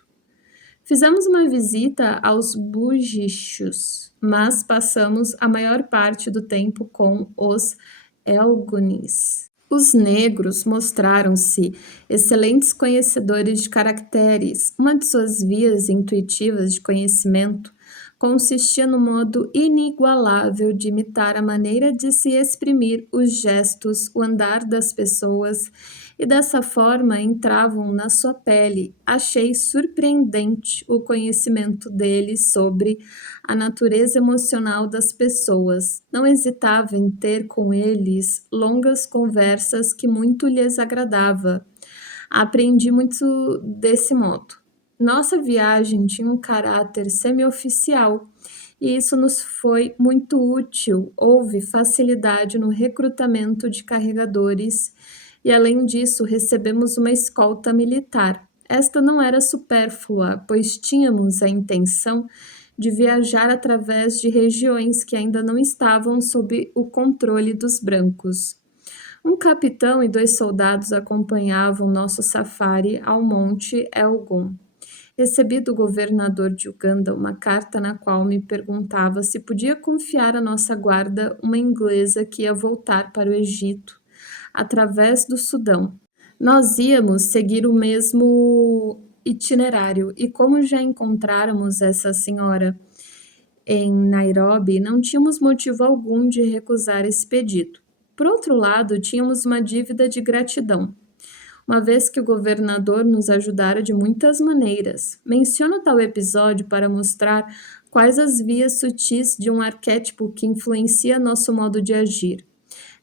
Fizemos uma visita aos Bugichus, mas passamos a maior parte do tempo com os Elgunis. Os negros mostraram-se excelentes conhecedores de caracteres. Uma de suas vias intuitivas de conhecimento consistia no modo inigualável de imitar a maneira de se exprimir, os gestos, o andar das pessoas, e dessa forma entravam na sua pele. Achei surpreendente o conhecimento deles sobre a natureza emocional das pessoas. Não hesitava em ter com eles longas conversas que muito lhes agradava. Aprendi muito desse modo. Nossa viagem tinha um caráter semi-oficial e isso nos foi muito útil. Houve facilidade no recrutamento de carregadores e, além disso, recebemos uma escolta militar. Esta não era supérflua, pois tínhamos a intenção de viajar através de regiões que ainda não estavam sob o controle dos brancos. Um capitão e 2 soldados acompanhavam nosso safari ao Monte Elgon. Recebi do governador de Uganda uma carta na qual me perguntava se podia confiar à nossa guarda uma inglesa que ia voltar para o Egito, através do Sudão. Nós íamos seguir o mesmo itinerário e, como já encontráramos essa senhora em Nairobi, não tínhamos motivo algum de recusar esse pedido. Por outro lado, tínhamos uma dívida de gratidão, uma vez que o governador nos ajudara de muitas maneiras. Menciono tal episódio para mostrar quais as vias sutis de um arquétipo que influencia nosso modo de agir.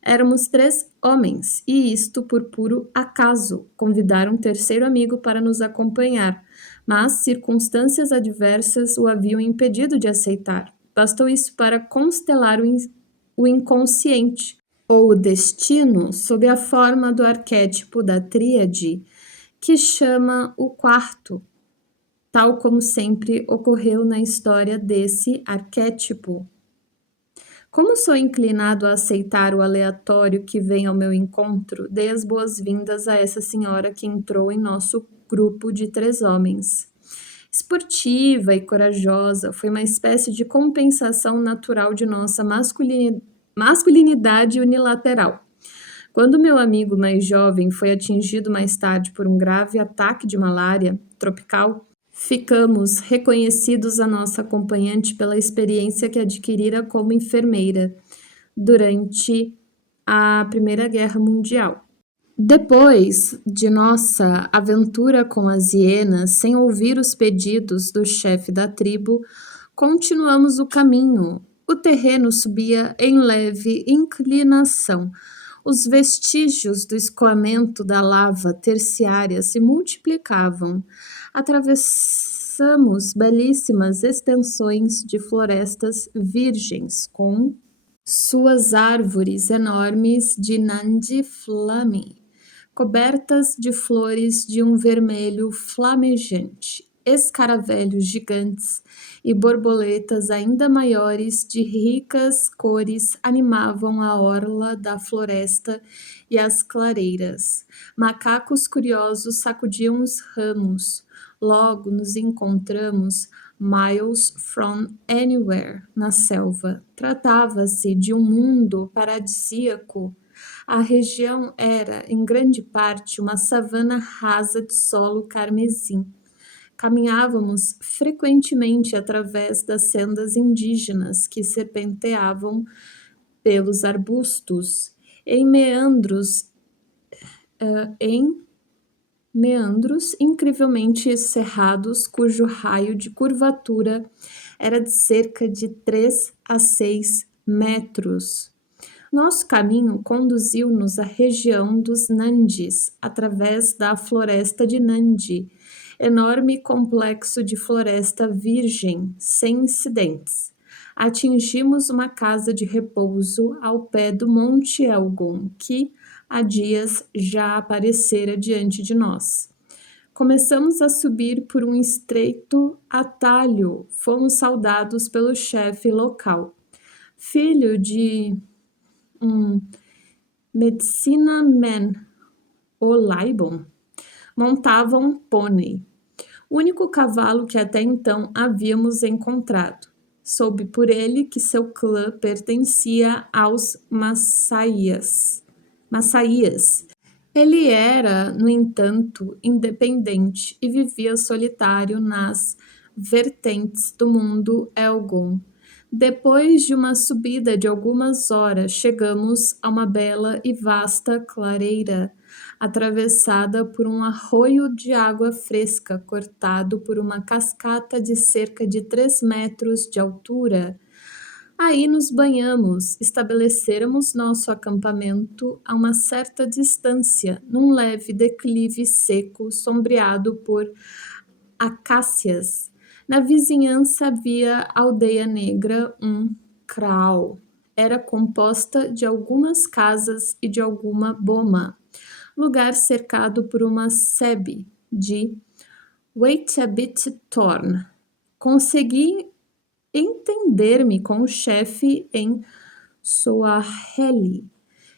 Éramos 3 homens, e isto por puro acaso. Convidaram um terceiro amigo para nos acompanhar, mas circunstâncias adversas o haviam impedido de aceitar. Bastou isso para constelar o inconsciente, ou o destino, sob a forma do arquétipo da tríade, que chama o quarto, tal como sempre ocorreu na história desse arquétipo. Como sou inclinado a aceitar o aleatório que vem ao meu encontro, dei as boas-vindas a essa senhora que entrou em nosso grupo de 3 homens. Esportiva e corajosa, foi uma espécie de compensação natural de nossa masculinidade unilateral. Quando meu amigo mais jovem foi atingido mais tarde por um grave ataque de malária tropical, ficamos reconhecidos a nossa acompanhante pela experiência que adquirira como enfermeira durante a Primeira Guerra Mundial. Depois de nossa aventura com as hienas, sem ouvir os pedidos do chefe da tribo, continuamos o caminho. O terreno subia em leve inclinação. Os vestígios do escoamento da lava terciária se multiplicavam. Atravessamos belíssimas extensões de florestas virgens, com suas árvores enormes de Nandi Flame, cobertas de flores de um vermelho flamejante. Escaravelhos gigantes e borboletas ainda maiores de ricas cores animavam a orla da floresta e as clareiras. Macacos curiosos sacudiam os ramos. Logo nos encontramos Miles from Anywhere, na selva. Tratava-se de um mundo paradisíaco. A região era, em grande parte, uma savana rasa de solo carmesim. Caminhávamos frequentemente através das sendas indígenas que serpenteavam pelos arbustos, em meandros incrivelmente cerrados, cujo raio de curvatura era de cerca de 3 a 6 metros. Nosso caminho conduziu-nos à região dos Nandis, através da floresta de Nandi, enorme complexo de floresta virgem, sem incidentes. Atingimos uma casa de repouso ao pé do Monte Elgon, que há dias já aparecera diante de nós. Começamos a subir por um estreito atalho. Fomos saudados pelo chefe local, filho de um medicina man, o Laibon. Montava um pônei, o único cavalo que até então havíamos encontrado. Soube por ele que seu clã pertencia aos Massaias. Ele era, no entanto, independente e vivia solitário nas vertentes do mundo Elgon. Depois de uma subida de algumas horas, chegamos a uma bela e vasta clareira, atravessada por um arroio de água fresca, cortado por uma cascata de cerca de 3 metros de altura. Aí nos banhamos, estabelecemos nosso acampamento a uma certa distância, num leve declive seco, sombreado por acácias. Na vizinhança havia a aldeia negra, um kraal. Era composta de algumas casas e de alguma boma, lugar cercado por uma sebe de Waitabit Torn. Consegui entender-me com o chefe em Soaheli.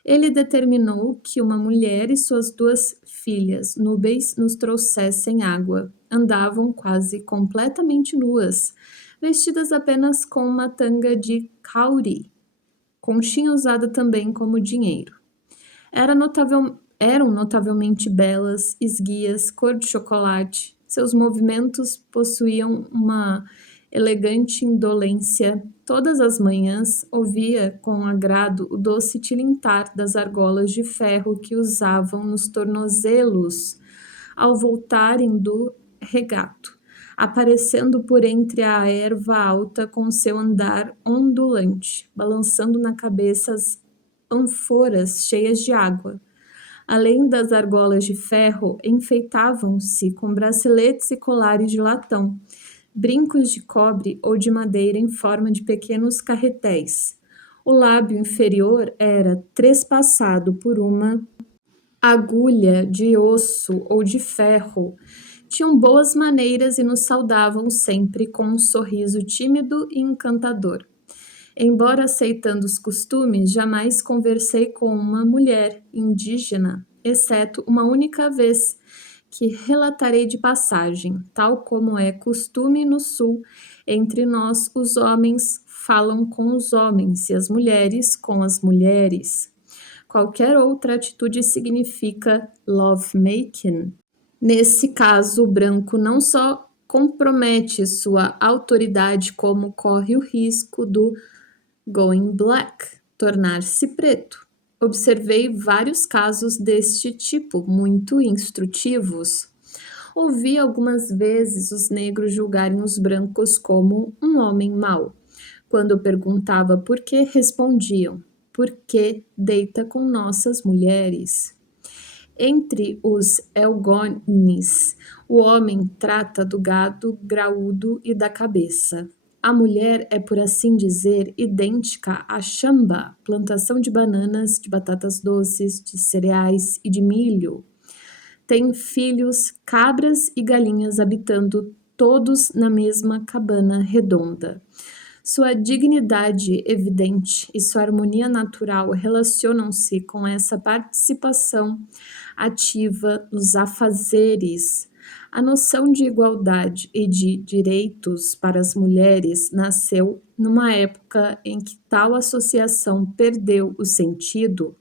Ele determinou que uma mulher e suas 2 filhas núbeis nos trouxessem água. Andavam quase completamente nuas, vestidas apenas com uma tanga de cauri, conchinha usada também como dinheiro. Eram notavelmente belas, esguias, cor de chocolate. Seus movimentos possuíam uma elegante indolência. Todas as manhãs ouvia com agrado o doce tilintar das argolas de ferro que usavam nos tornozelos ao voltarem do regato, aparecendo por entre a erva alta com seu andar ondulante, balançando na cabeça as ânforas cheias de água. Além das argolas de ferro, enfeitavam-se com braceletes e colares de latão, brincos de cobre ou de madeira em forma de pequenos carretéis. O lábio inferior era trespassado por uma agulha de osso ou de ferro. Tinham boas maneiras e nos saudavam sempre com um sorriso tímido e encantador. Embora aceitando os costumes, jamais conversei com uma mulher indígena, exceto uma única vez, que relatarei de passagem. Tal como é costume no sul, entre nós os homens falam com os homens e as mulheres com as mulheres. Qualquer outra atitude significa lovemaking. Nesse caso, o branco não só compromete sua autoridade, como corre o risco do going black, tornar-se preto. Observei vários casos deste tipo, muito instrutivos. Ouvi algumas vezes os negros julgarem os brancos como um homem mau. Quando eu perguntava por que, respondiam: porque deita com nossas mulheres. Entre os Elgonis, o homem trata do gado graúdo e da cabeça. A mulher é, por assim dizer, idêntica à chamba, plantação de bananas, de batatas doces, de cereais e de milho. Tem filhos, cabras e galinhas habitando todos na mesma cabana redonda. Sua dignidade evidente e sua harmonia natural relacionam-se com essa participação ativa nos afazeres. A noção de igualdade e de direitos para as mulheres nasceu numa época em que tal associação perdeu o sentido.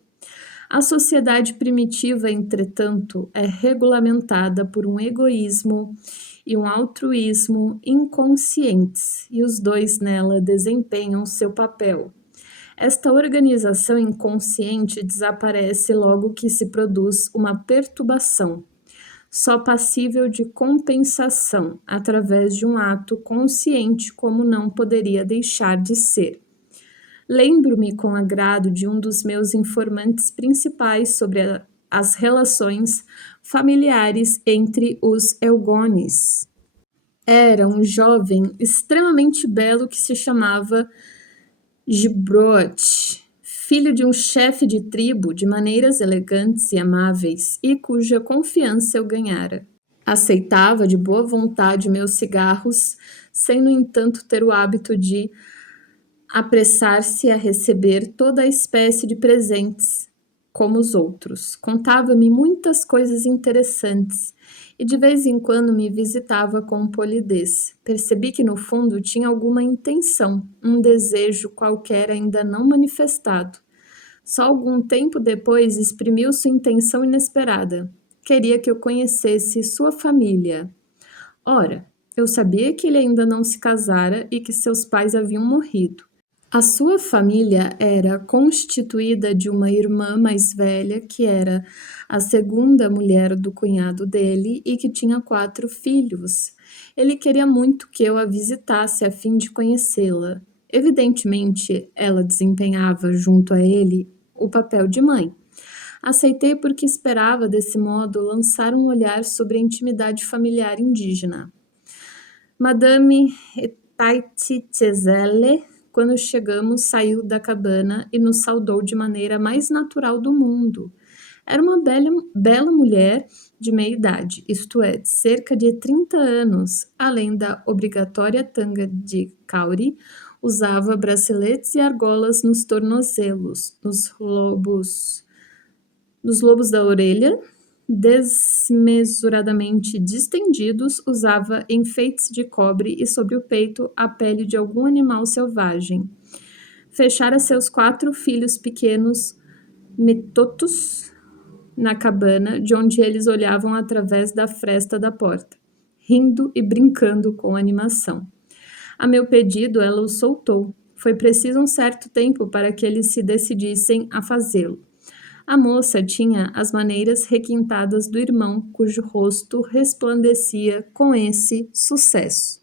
A sociedade primitiva, entretanto, é regulamentada por um egoísmo e um altruísmo inconscientes, e os dois nela desempenham seu papel. Esta organização inconsciente desaparece logo que se produz uma perturbação, só passível de compensação através de um ato consciente, como não poderia deixar de ser. Lembro-me com agrado de um dos meus informantes principais sobre as relações familiares entre os Eugones. Era um jovem extremamente belo que se chamava Gibroat, filho de um chefe de tribo de maneiras elegantes e amáveis e cuja confiança eu ganhara. Aceitava de boa vontade meus cigarros, sem, no entanto, ter o hábito de apressar-se a receber toda a espécie de presentes, como os outros. Contava-me muitas coisas interessantes e de vez em quando me visitava com polidez. Percebi que no fundo tinha alguma intenção, um desejo qualquer ainda não manifestado. Só algum tempo depois exprimiu sua intenção inesperada. Queria que eu conhecesse sua família. Ora, eu sabia que ele ainda não se casara e que seus pais haviam morrido. A sua família era constituída de uma irmã mais velha, que era a segunda mulher do cunhado dele e que tinha 4 filhos. Ele queria muito que eu a visitasse a fim de conhecê-la. Evidentemente, ela desempenhava junto a ele o papel de mãe. Aceitei porque esperava, desse modo, lançar um olhar sobre a intimidade familiar indígena. Madame Taititezele, quando chegamos, saiu da cabana e nos saudou de maneira mais natural do mundo. Era uma bela mulher de meia idade, isto é, de cerca de 30 anos. Além da obrigatória tanga de cauri, usava braceletes e argolas nos tornozelos, nos lobos da orelha, desmesuradamente distendidos, usava enfeites de cobre e sobre o peito a pele de algum animal selvagem. Fechara seus 4 filhos pequenos metotos na cabana, de onde eles olhavam através da fresta da porta, rindo e brincando com animação. A meu pedido, ela os soltou. Foi preciso um certo tempo para que eles se decidissem a fazê-lo. A moça tinha as maneiras requintadas do irmão, cujo rosto resplandecia com esse sucesso.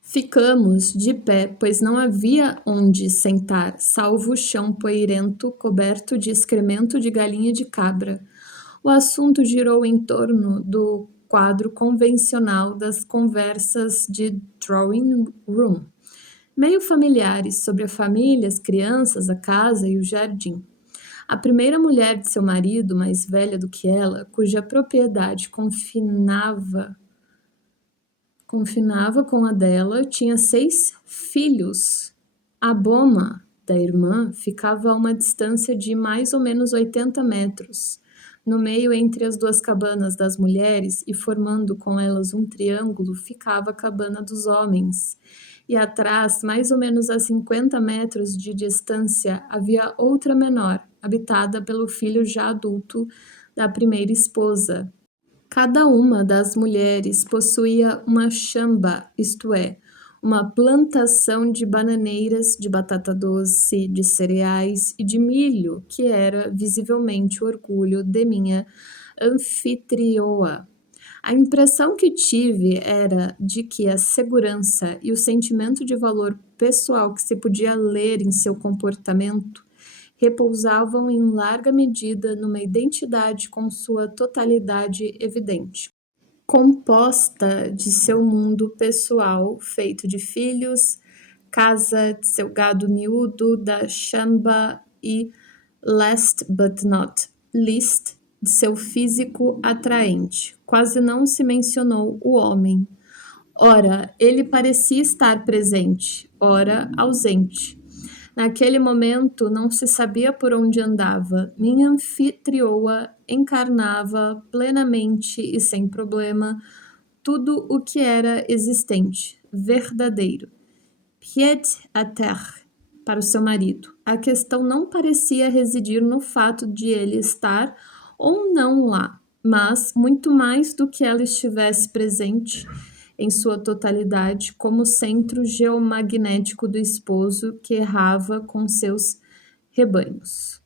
Ficamos de pé, pois não havia onde sentar, salvo o chão poeirento coberto de excremento de galinha e de cabra. O assunto girou em torno do quadro convencional das conversas de drawing room, meio familiares sobre a família, as crianças, a casa e o jardim. A primeira mulher de seu marido, mais velha do que ela, cuja propriedade confinava com a dela, tinha 6 filhos. A boma da irmã ficava a uma distância de mais ou menos 80 metros, no meio entre as 2 cabanas das mulheres e formando com elas um triângulo, ficava a cabana dos homens. E atrás, mais ou menos a 50 metros de distância, havia outra menor, habitada pelo filho já adulto da primeira esposa. Cada uma das mulheres possuía uma chamba, isto é, uma plantação de bananeiras, de batata doce, de cereais e de milho, que era visivelmente o orgulho de minha anfitrioa. A impressão que tive era de que a segurança e o sentimento de valor pessoal que se podia ler em seu comportamento repousavam em larga medida numa identidade com sua totalidade evidente, composta de seu mundo pessoal, feito de filhos, casa, de seu gado miúdo, da chamba e, last but not least, de seu físico atraente. Quase não se mencionou o homem. Ora, ele parecia estar presente, ora ausente. Naquele momento não se sabia por onde andava. Minha anfitrioa encarnava plenamente e sem problema tudo o que era existente, verdadeiro. Pied à terre, para o seu marido. A questão não parecia residir no fato de ele estar ou não lá, mas muito mais do que ela estivesse presente em sua totalidade como centro geomagnético do esposo que errava com seus rebanhos.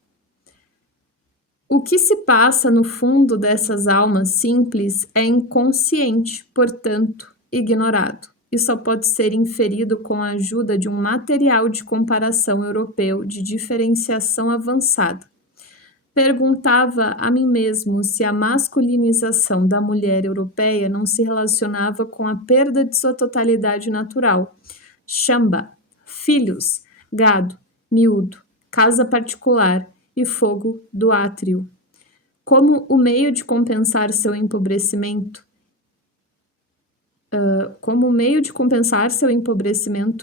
O que se passa no fundo dessas almas simples é inconsciente, portanto, ignorado, e só pode ser inferido com a ajuda de um material de comparação europeu de diferenciação avançada. Perguntava a mim mesmo se a masculinização da mulher europeia não se relacionava com a perda de sua totalidade natural. Chamba, filhos, gado, miúdo, casa particular e fogo do átrio. Como o meio de compensar seu empobrecimento,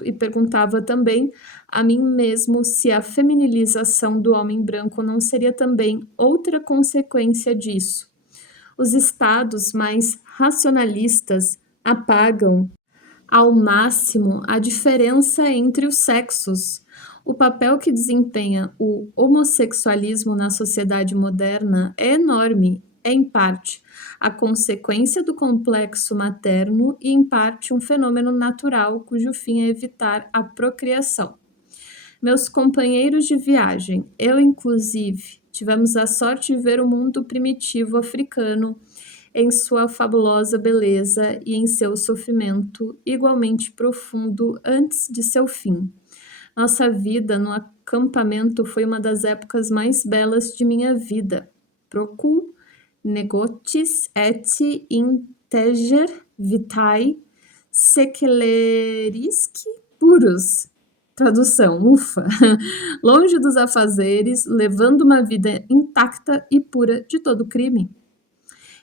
e perguntava também a mim mesmo se a feminilização do homem branco não seria também outra consequência disso. Os estados mais racionalistas apagam ao máximo a diferença entre os sexos. O papel que desempenha o homossexualismo na sociedade moderna é enorme, é em parte a consequência do complexo materno e em parte um fenômeno natural cujo fim é evitar a procriação. Meus companheiros de viagem, eu inclusive, tivemos a sorte de ver o mundo primitivo africano em sua fabulosa beleza e em seu sofrimento igualmente profundo antes de seu fim. Nossa vida no acampamento foi uma das épocas mais belas de minha vida. Procul negotis et integer vitae seclerisque purus. Tradução, ufa. Longe dos afazeres, levando uma vida intacta e pura de todo crime.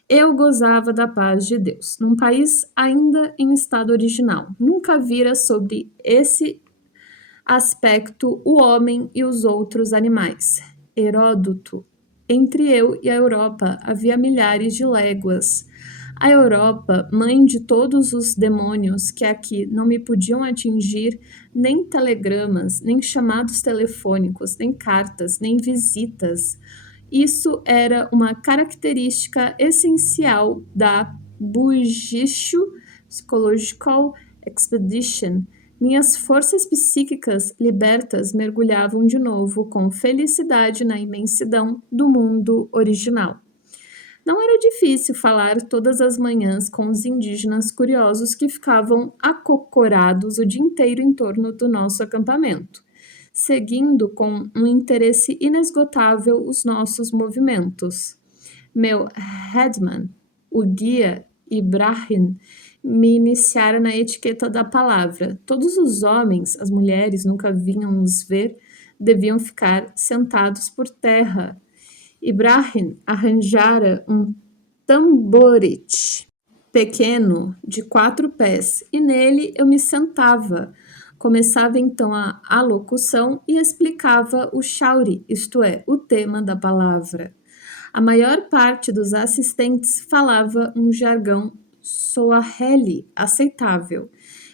Eu gozava da paz de Deus, num país ainda em estado original. Nunca vira sobre esse aspecto o homem e os outros animais. Heródoto. Entre eu e a Europa havia milhares de léguas. A Europa, mãe de todos os demônios que aqui não me podiam atingir, nem telegramas, nem chamados telefônicos, nem cartas, nem visitas. Isso era uma característica essencial da Bugishu Psychological Expedition. Minhas forças psíquicas libertas mergulhavam de novo com felicidade na imensidão do mundo original. Não era difícil falar todas as manhãs com os indígenas curiosos que ficavam acocorados o dia inteiro em torno do nosso acampamento, seguindo com um interesse inesgotável os nossos movimentos. Meu headman, o guia Ibrahim, me iniciaram na etiqueta da palavra. Todos os homens, as mulheres nunca vinham nos ver, deviam ficar sentados por terra. Ibrahim arranjara um tamborete pequeno de 4 pés e nele eu me sentava. Começava então a alocução e explicava o shauri, isto é, o tema da palavra. A maior parte dos assistentes falava um jargão Swahili aceitável,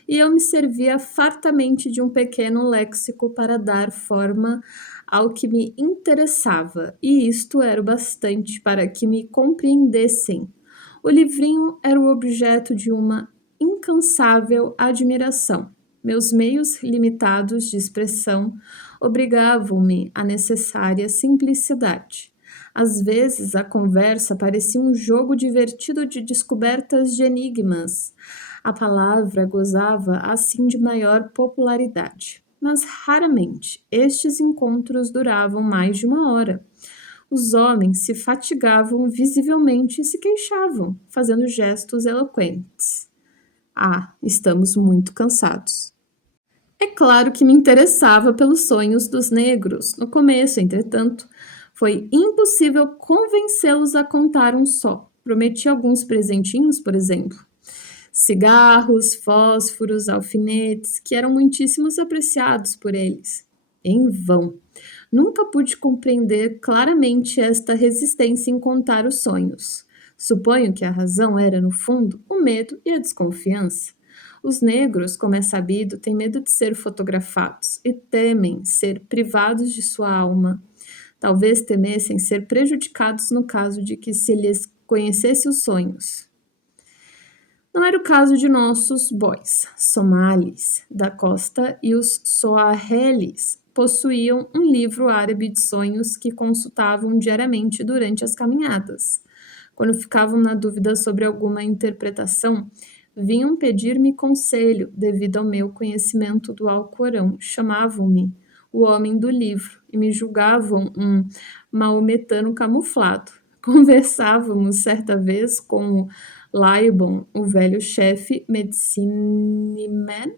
e eu me servia fartamente de um pequeno léxico para dar forma ao que me interessava, e isto era o bastante para que me compreendessem. O livrinho era o objeto de uma incansável admiração. Meus meios limitados de expressão obrigavam-me à necessária simplicidade. Às vezes, a conversa parecia um jogo divertido de descobertas de enigmas. A palavra gozava, assim, de maior popularidade. Mas, raramente, estes encontros duravam mais de 1 hora. Os homens se fatigavam visivelmente e se queixavam, fazendo gestos eloquentes. Ah, estamos muito cansados. É claro que me interessava pelos sonhos dos negros. No começo, entretanto, foi impossível convencê-los a contar um só. Prometi alguns presentinhos, por exemplo. Cigarros, fósforos, alfinetes, que eram muitíssimos apreciados por eles. Em vão. Nunca pude compreender claramente esta resistência em contar os sonhos. Suponho que a razão era, no fundo, o medo e a desconfiança. Os negros, como é sabido, têm medo de ser fotografados e temem ser privados de sua alma. Talvez temessem ser prejudicados no caso de que se lhes conhecesse os sonhos. Não era o caso de nossos bois, somalis da costa, e os soahelis possuíam um livro árabe de sonhos que consultavam diariamente durante as caminhadas. Quando ficavam na dúvida sobre alguma interpretação, vinham pedir-me conselho devido ao meu conhecimento do Alcorão. Chamavam-me o homem do livro e me julgavam um maometano camuflado. Conversávamos certa vez com o Laibon, o velho chefe medicine man.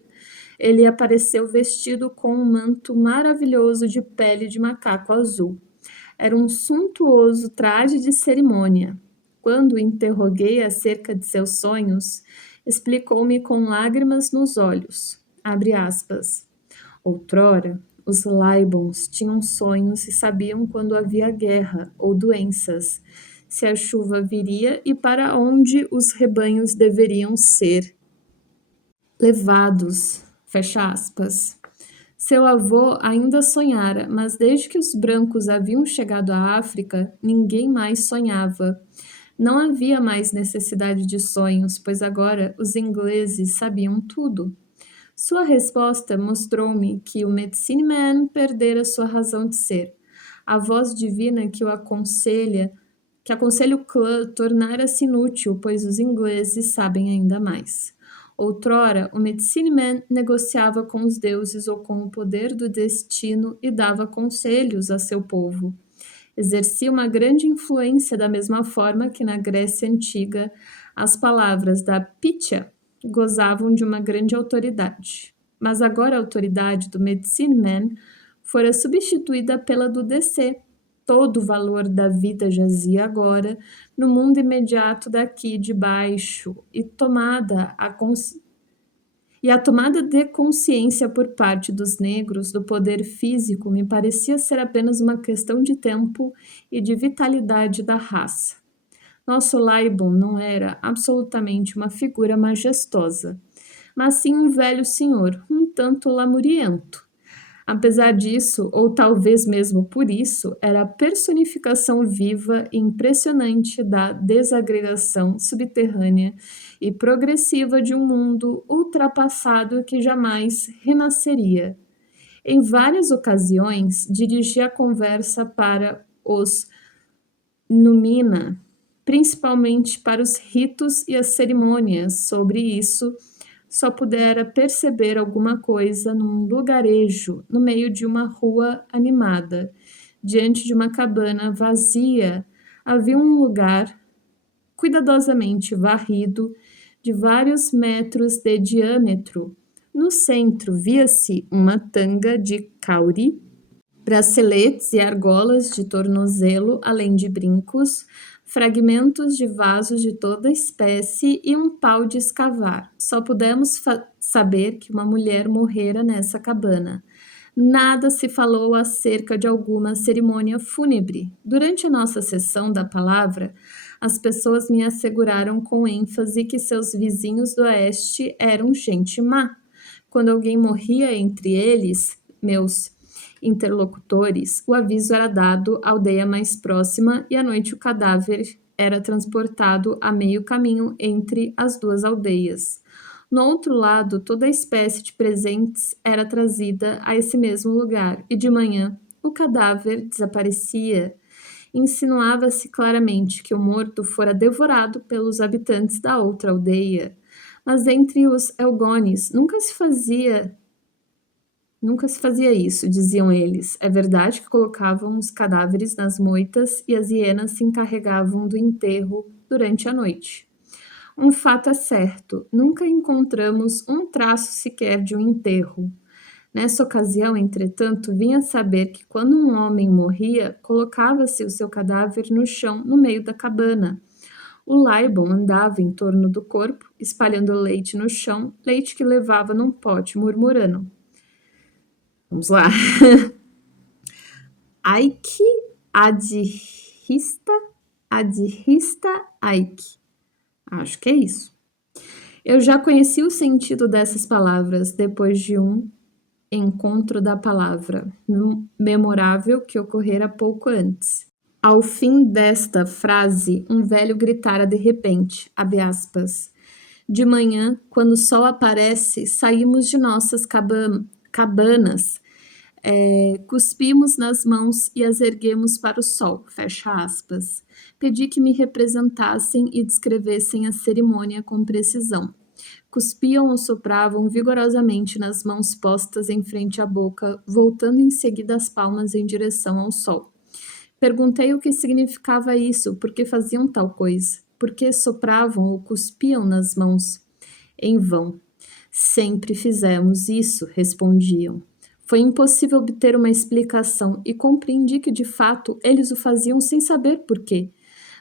Ele apareceu vestido com um manto maravilhoso de pele de macaco azul. Era um suntuoso traje de cerimônia. Quando o interroguei acerca de seus sonhos, explicou-me com lágrimas nos olhos. Abre aspas. Outrora, os Laibons tinham sonhos e sabiam quando havia guerra ou doenças, se a chuva viria e para onde os rebanhos deveriam ser levados. Fecha aspas. Seu avô ainda sonhara, mas desde que os brancos haviam chegado à África, ninguém mais sonhava. Não havia mais necessidade de sonhos, pois agora os ingleses sabiam tudo. Sua resposta mostrou-me que o Medicine Man perdera sua razão de ser. A voz divina que aconselha o clã tornara-se inútil, pois os ingleses sabem ainda mais. Outrora, o Medicine Man negociava com os deuses ou com o poder do destino e dava conselhos a seu povo. Exercia uma grande influência da mesma forma que na Grécia Antiga as palavras da Pitya gozavam de uma grande autoridade. Mas agora a autoridade do Medicine Man fora substituída pela do DC. Todo o valor da vida jazia agora no mundo imediato daqui de baixo e a tomada de consciência por parte dos negros do poder físico me parecia ser apenas uma questão de tempo e de vitalidade da raça. Nosso Laibon não era absolutamente uma figura majestosa, mas sim um velho senhor, um tanto lamuriento. Apesar disso, ou talvez mesmo por isso, era a personificação viva e impressionante da desagregação subterrânea e progressiva de um mundo ultrapassado que jamais renasceria. Em várias ocasiões, dirigi a conversa para os Numina, principalmente para os ritos e as cerimônias. Sobre isso, só pudera perceber alguma coisa num lugarejo, no meio de uma rua animada. Diante de uma cabana vazia, havia um lugar cuidadosamente varrido, de vários metros de diâmetro. No centro via-se uma tanga de cauri, braceletes e argolas de tornozelo, além de brincos, fragmentos de vasos de toda espécie e um pau de escavar. Só pudemos saber que uma mulher morrera nessa cabana. Nada se falou acerca de alguma cerimônia fúnebre. Durante a nossa sessão da palavra, as pessoas me asseguraram com ênfase que seus vizinhos do oeste eram gente má. Quando alguém morria entre eles, meus interlocutores, o aviso era dado à aldeia mais próxima e à noite o cadáver era transportado a meio caminho entre as duas aldeias. No outro lado, toda a espécie de presentes era trazida a esse mesmo lugar e de manhã o cadáver desaparecia. Insinuava-se claramente que o morto fora devorado pelos habitantes da outra aldeia. Mas entre os Elgones nunca se fazia isso, diziam eles. É verdade que colocavam os cadáveres nas moitas e as hienas se encarregavam do enterro durante a noite. Um fato é certo, nunca encontramos um traço sequer de um enterro. Nessa ocasião, entretanto, vinha saber que quando um homem morria, colocava-se o seu cadáver no chão, no meio da cabana. O Laibon andava em torno do corpo, espalhando leite no chão, leite que levava num pote, murmurando. Vamos lá. Aiki adhista Adhista Aik. Acho que é isso. Eu já conheci o sentido dessas palavras depois de um encontro da palavra memorável que ocorrera pouco antes. Ao fim desta frase, um velho gritara de repente, abre aspas, de manhã, quando o sol aparece, saímos de nossas cabanas, cuspimos nas mãos e as erguemos para o sol, fecha aspas. Pedi que me representassem e descrevessem a cerimônia com precisão. Cuspiam ou sopravam vigorosamente nas mãos postas em frente à boca, voltando em seguida as palmas em direção ao sol. Perguntei o que significava isso, por que faziam tal coisa, por que sopravam ou cuspiam nas mãos. Em vão. Sempre fizemos isso, respondiam. Foi impossível obter uma explicação e compreendi que, de fato, eles o faziam sem saber por quê.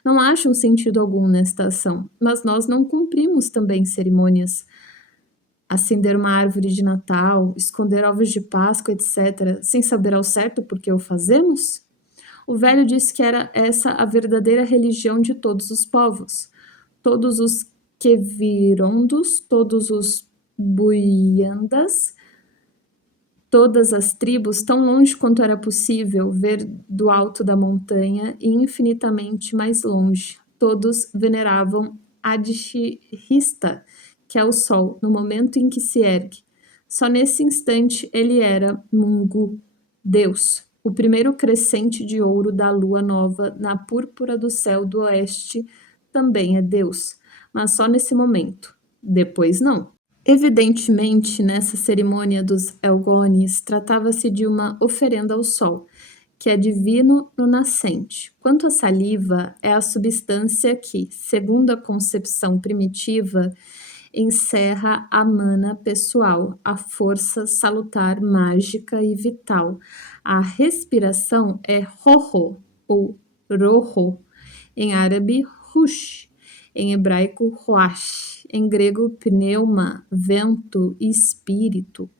Não acham sentido algum nesta ação, mas nós não cumprimos também cerimônias. Acender uma árvore de Natal, esconder ovos de Páscoa, etc., sem saber ao certo por que o fazemos? O velho disse que era essa a verdadeira religião de todos os povos. Todos os Quevirondos, todos os Buiandas, todas as tribos, tão longe quanto era possível ver do alto da montanha e infinitamente mais longe. Todos veneravam Adhirista, que é o sol, no momento em que se ergue. Só nesse instante ele era Mungu, Deus, o primeiro crescente de ouro da lua nova na púrpura do céu do oeste também é Deus, mas só nesse momento. Depois não. Evidentemente, nessa cerimônia dos Elgones, tratava-se de uma oferenda ao sol, que é divino no nascente. Quanto à saliva, é a substância que, segundo a concepção primitiva, encerra a mana pessoal, a força salutar, mágica e vital. A respiração é roho ou roho, em árabe rush, em hebraico roash, em grego pneuma, vento e espírito.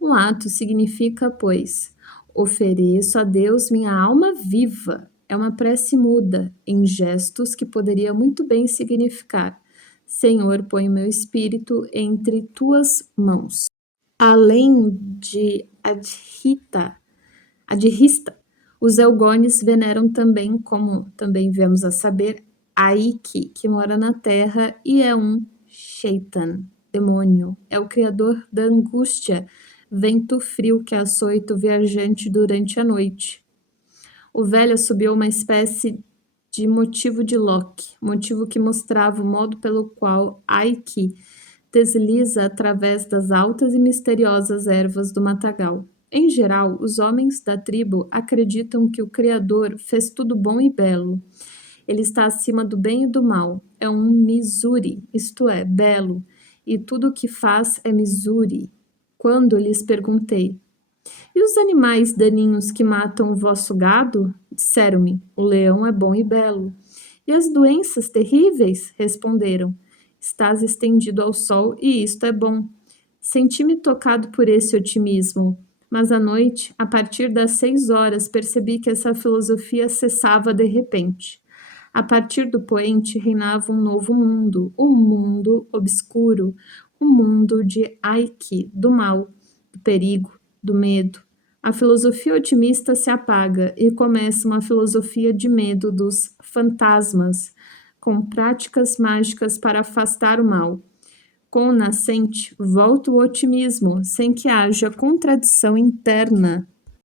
Um ato significa, pois, ofereço a Deus minha alma viva. É uma prece muda, em gestos que poderia muito bem significar: Senhor, põe o meu espírito entre tuas mãos. Além de Adhirista, os Elgones veneram também, como também viemos a saber, Aiki, que mora na terra e é um Shaitan, demônio. É o criador da angústia, vento frio que açoita o viajante durante a noite. O velho assobiou uma espécie de motivo de Locke, motivo que mostrava o modo pelo qual Aiki desliza através das altas e misteriosas ervas do matagal. Em geral, os homens da tribo acreditam que o Criador fez tudo bom e belo. Ele está acima do bem e do mal. É um Mizuri, isto é, belo, e tudo o que faz é Mizuri. Quando lhes perguntei, e os animais daninhos que matam o vosso gado? Disseram-me, o leão é bom e belo. E as doenças terríveis? Responderam, estás estendido ao sol e isto é bom. Senti-me tocado por esse otimismo, mas à noite, a partir das 6 horas, percebi que essa filosofia cessava de repente. A partir do poente reinava um novo mundo, um mundo obscuro, um mundo de Aiki, do mal, do perigo, do medo. A filosofia otimista se apaga e começa uma filosofia de medo dos fantasmas, com práticas mágicas para afastar o mal. Com o nascente, volta o otimismo, sem que haja contradição interna